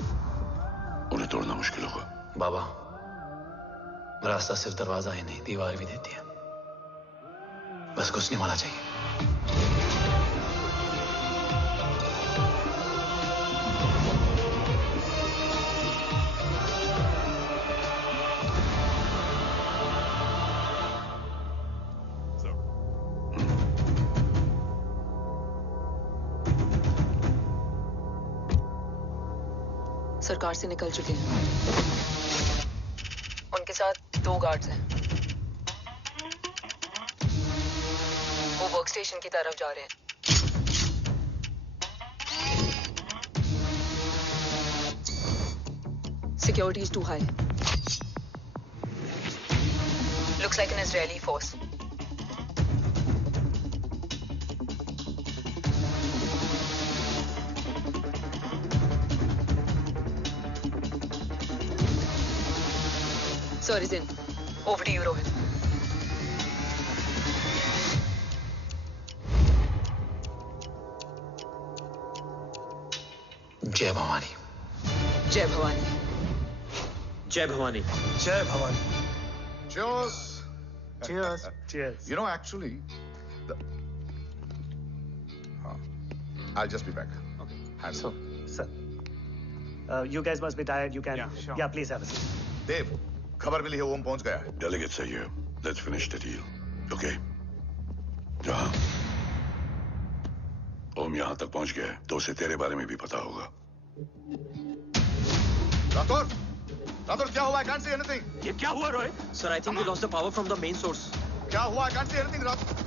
उन्हें तोड़ना मुश्किल होगा। बाबा, रास्ता सिर्फ दरवाजा ही नहीं, दीवार भी देती है। बस घुसने वाला चाहिए। सरकार से निकल चुके हैं। उनके साथ 2 गार्ड्स हैं। वो वर्क स्टेशन की तरफ जा रहे हैं। Security is too high. Looks like an Israeli force. Sir is in. Over to you, Rohit. जय भवानी। जय भवानी। जय भवानी। जय Bhavani. Cheers. Cheers. Cheers. You know, actually, I'll just be back. Okay. Hands up. Sir, you guys must be tired. You can. Yeah, sure. Yeah, please have a seat. Dave, खबर मिली है ओम पहुंच गया है। Delegate सही है। Let's finish the deal. Okay. जहाँ ओम यहाँ तक पहुंच गया है तो उसे तेरे बारे में भी पता होगा। राठौर, राठौर क्या हुआ? I can't see anything. ये क्या हुआ Rohit? Sir, I think we lost the power from the main source. क्या हुआ? I can't see anything, Rathore.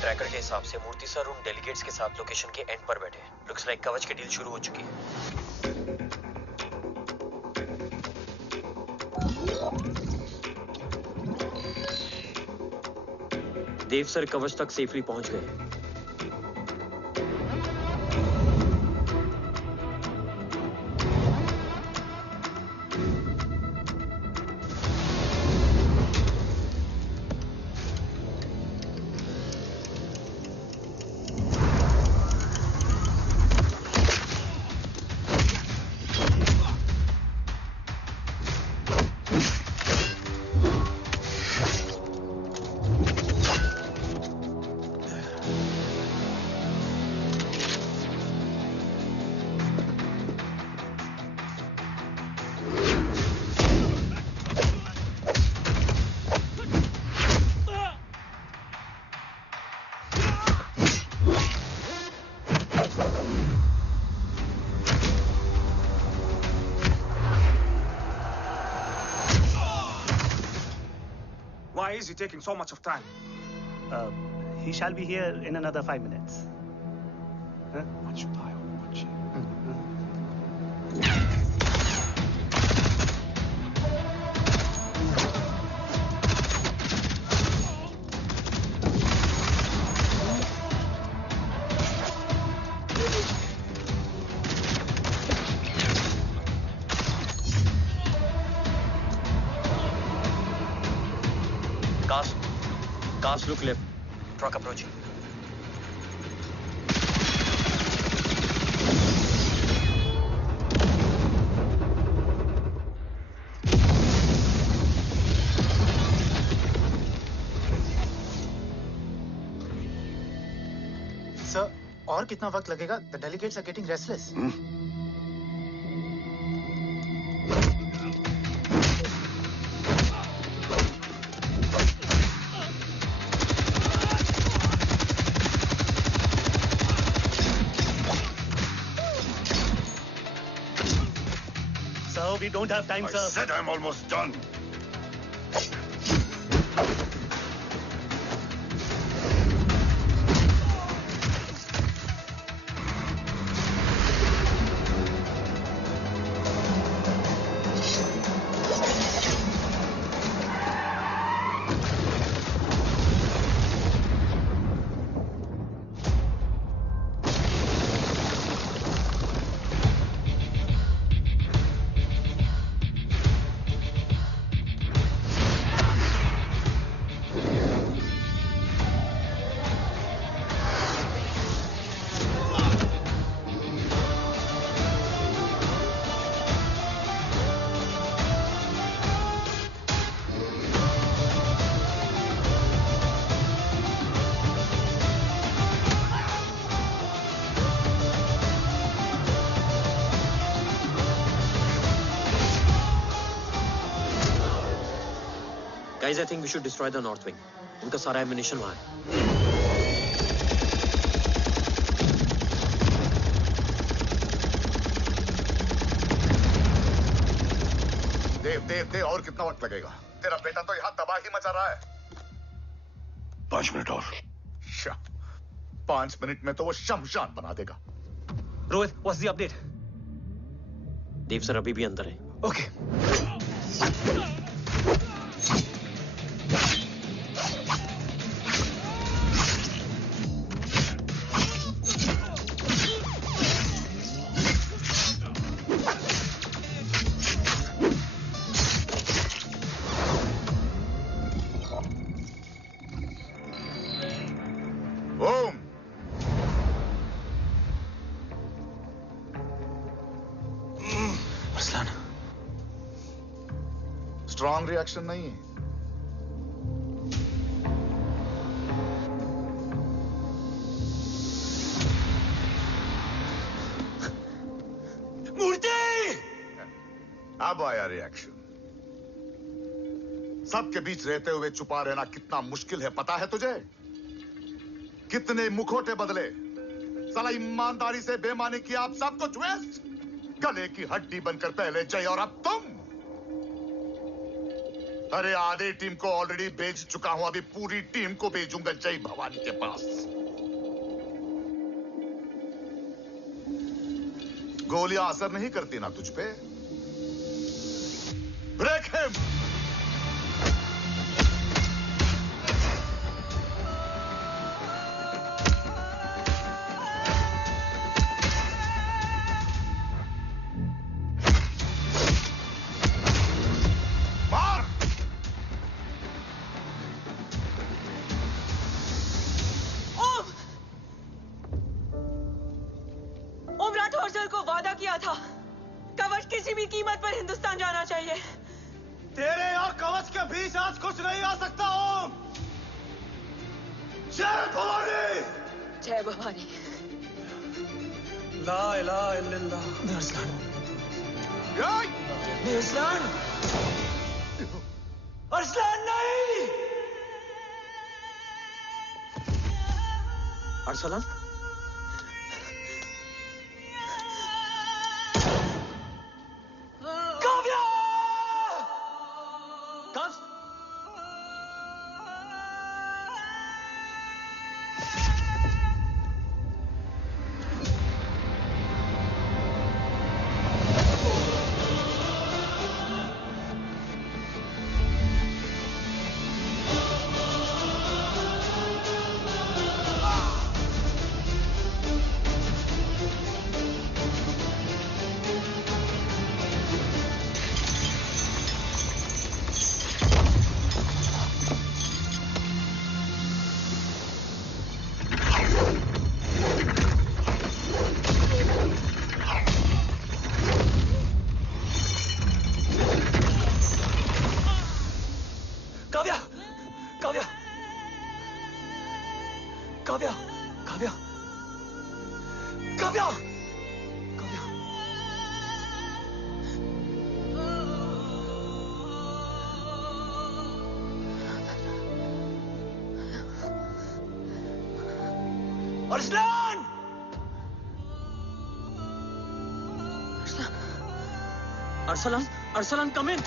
Tracker के हिसाब से मूर्ति सर उन डेलीगेट्स के साथ लोकेशन के एंड पर बैठे हैं। लुक्स लाइक कवच की डील शुरू हो चुकी है। देव सर कवच तक सेफली पहुंच गए। Why is he taking so much of time? He shall be here in another 5 minutes. Huh? Cars look left. Truck approaching. Sir, और कितना वक्त लगेगा? The delegates are getting restless. We don't have time, sir. I said I'm almost done. Guys, I think we should destroy the north wing. उनका सारा ammunition वहाँ है। देव और कितना वक्त लगेगा? तेरा बेटा तो यहाँ तबाही मचा रहा है। 5 मिनट और। 5 मिनट में तो वो शमशान बना देगा। Rohit, what's the update? Dev sir अभी भी अंदर है। Okay. स्ट्रॉन्ग रिएक्शन नहीं है। मूर्ति! अब आया रिएक्शन। सबके बीच रहते हुए छुपा रहना कितना मुश्किल है पता है तुझे? कितने मुखौटे बदले, साला ईमानदारी से बेईमानी किया, आप सब कुछ वेस्ट। गले की हड्डी बनकर पहले जय और अब तुम। अरे आधे टीम को ऑलरेडी भेज चुका हूं, अभी पूरी टीम को भेजूंगा जय भवानी के पास। गोलियां असर नहीं करती ना तुझ पे? Break him! तेरे और कवच के बीच आज कुछ नहीं आ सकता ओम। जय भवानी। जय भवानी। ला इलाहा इल्लल्लाह। अरसलान। अरसलान। अरसलान नहीं। Arsalan. Arsalan! Arsalan, Arsalan, come in.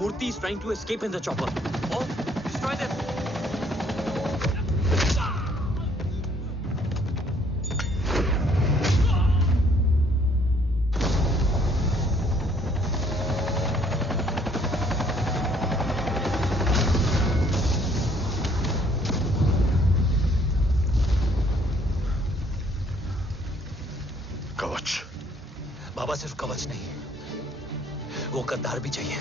Murthy is trying to escape in the chopper. Oh, destroy them! कवच। बाबा सिर्फ कवच नहीं, वो गद्दार भी चाहिए।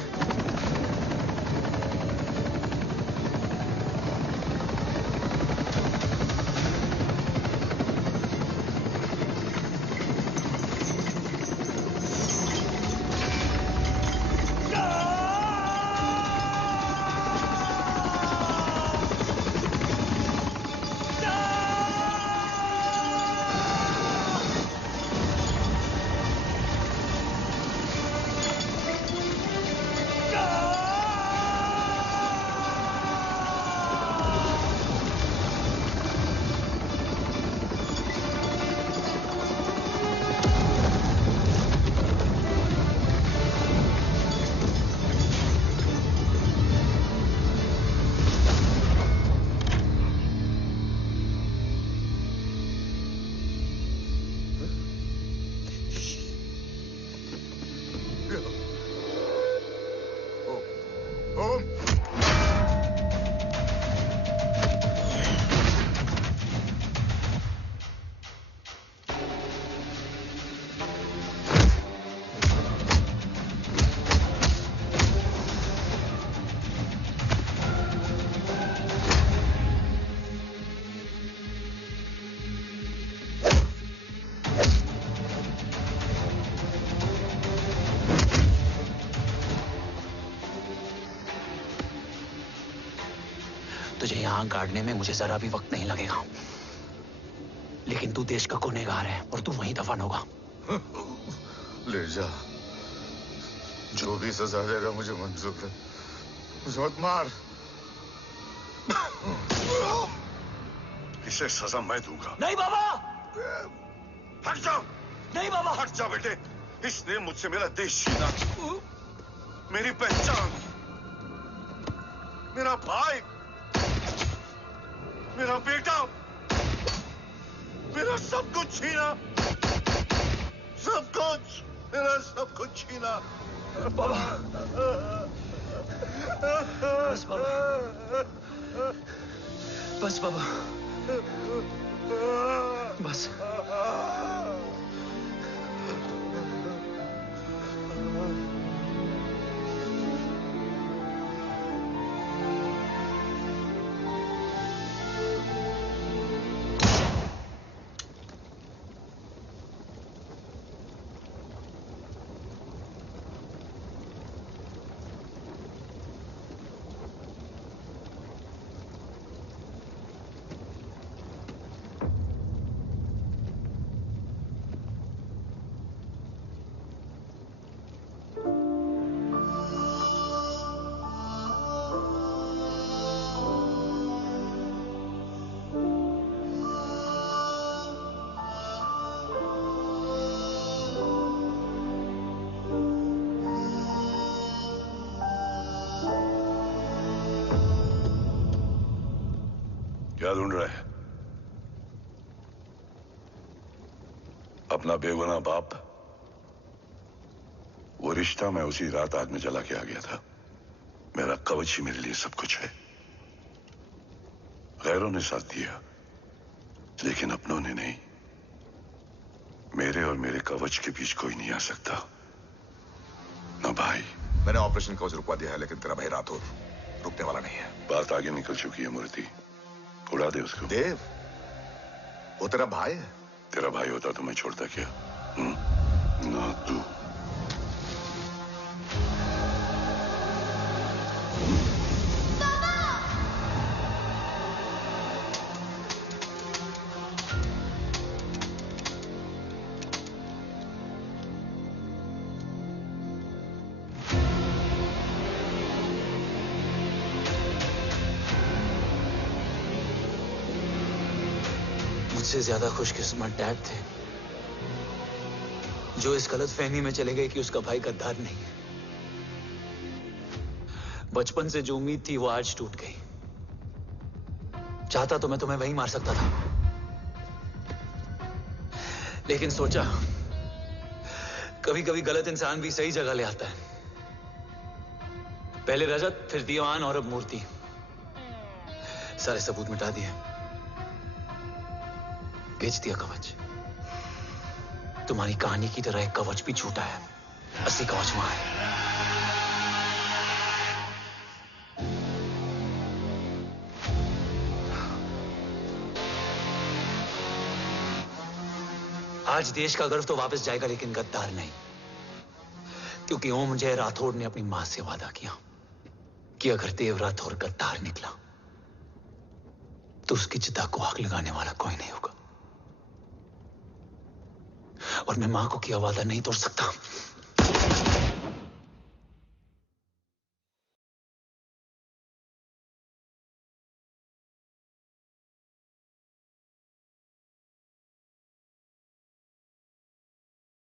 तुझे यहाँ गाड़ने में मुझे जरा भी वक्त नहीं लगेगा, लेकिन तू देश का गुनहगार है और तू वहीं दफन होगा। ले जा, जो भी सजा देगा मुझे मंजूर है, मुझे मत मार। इसे सजा मैं दूंगा। नहीं बाबा, हट जाओ। नहीं बाबा, हट जा बेटे। इसने मुझसे मेरा देश छीना, मेरी पहचान, मेरा भाई, मेरा बेटा, मेरा सब कुछ छीना, सब कुछ, मेरा सब कुछ छीना। बाबा, बस बाबा, बस बाबा, बस। क्या ढूंढ रहा है? अपना बेगुनाह बाप। वो रिश्ता मैं उसी रात आग में जला के आ गया था। मेरा कवच ही मेरे लिए सब कुछ है। गैरों ने साथ दिया, लेकिन अपनों ने नहीं। मेरे और मेरे कवच के बीच कोई नहीं आ सकता। ना भाई। मैंने ऑपरेशन कवच रुकवा दिया है, लेकिन तेरा भाई राठौर रुकने वाला नहीं है। बात आगे निकल चुकी है मूर्ति, उड़ा दे उसको। देव, वो तेरा भाई है। तेरा भाई होता तो मैं छोड़ता क्या? ना तू। मुझसे ज्यादा खुशकिस्मत डैड थे जो इस गलत फहमी में चले गए कि उसका भाई गद्दार नहीं है। बचपन से जो उम्मीद थी वो आज टूट गई। चाहता तो मैं तुम्हें वहीं मार सकता था, लेकिन सोचा कभी कभी गलत इंसान भी सही जगह ले आता है। पहले रजत, फिर दीवान और अब मूर्ति। सारे सबूत मिटा दिए, बेच दिया कवच। तुम्हारी कहानी की तरह एक कवच भी छूटा है। असली कवच वहां है। आज देश का गर्व तो वापस जाएगा, लेकिन गद्दार नहीं, क्योंकि ओम जय राठौड़ ने अपनी मां से वादा किया कि अगर देव राठौड़ गद्दार निकला तो उसकी चिता को आग लगाने वाला कोई नहीं होगा। और मैं मां को किया वादा नहीं तोड़ सकता।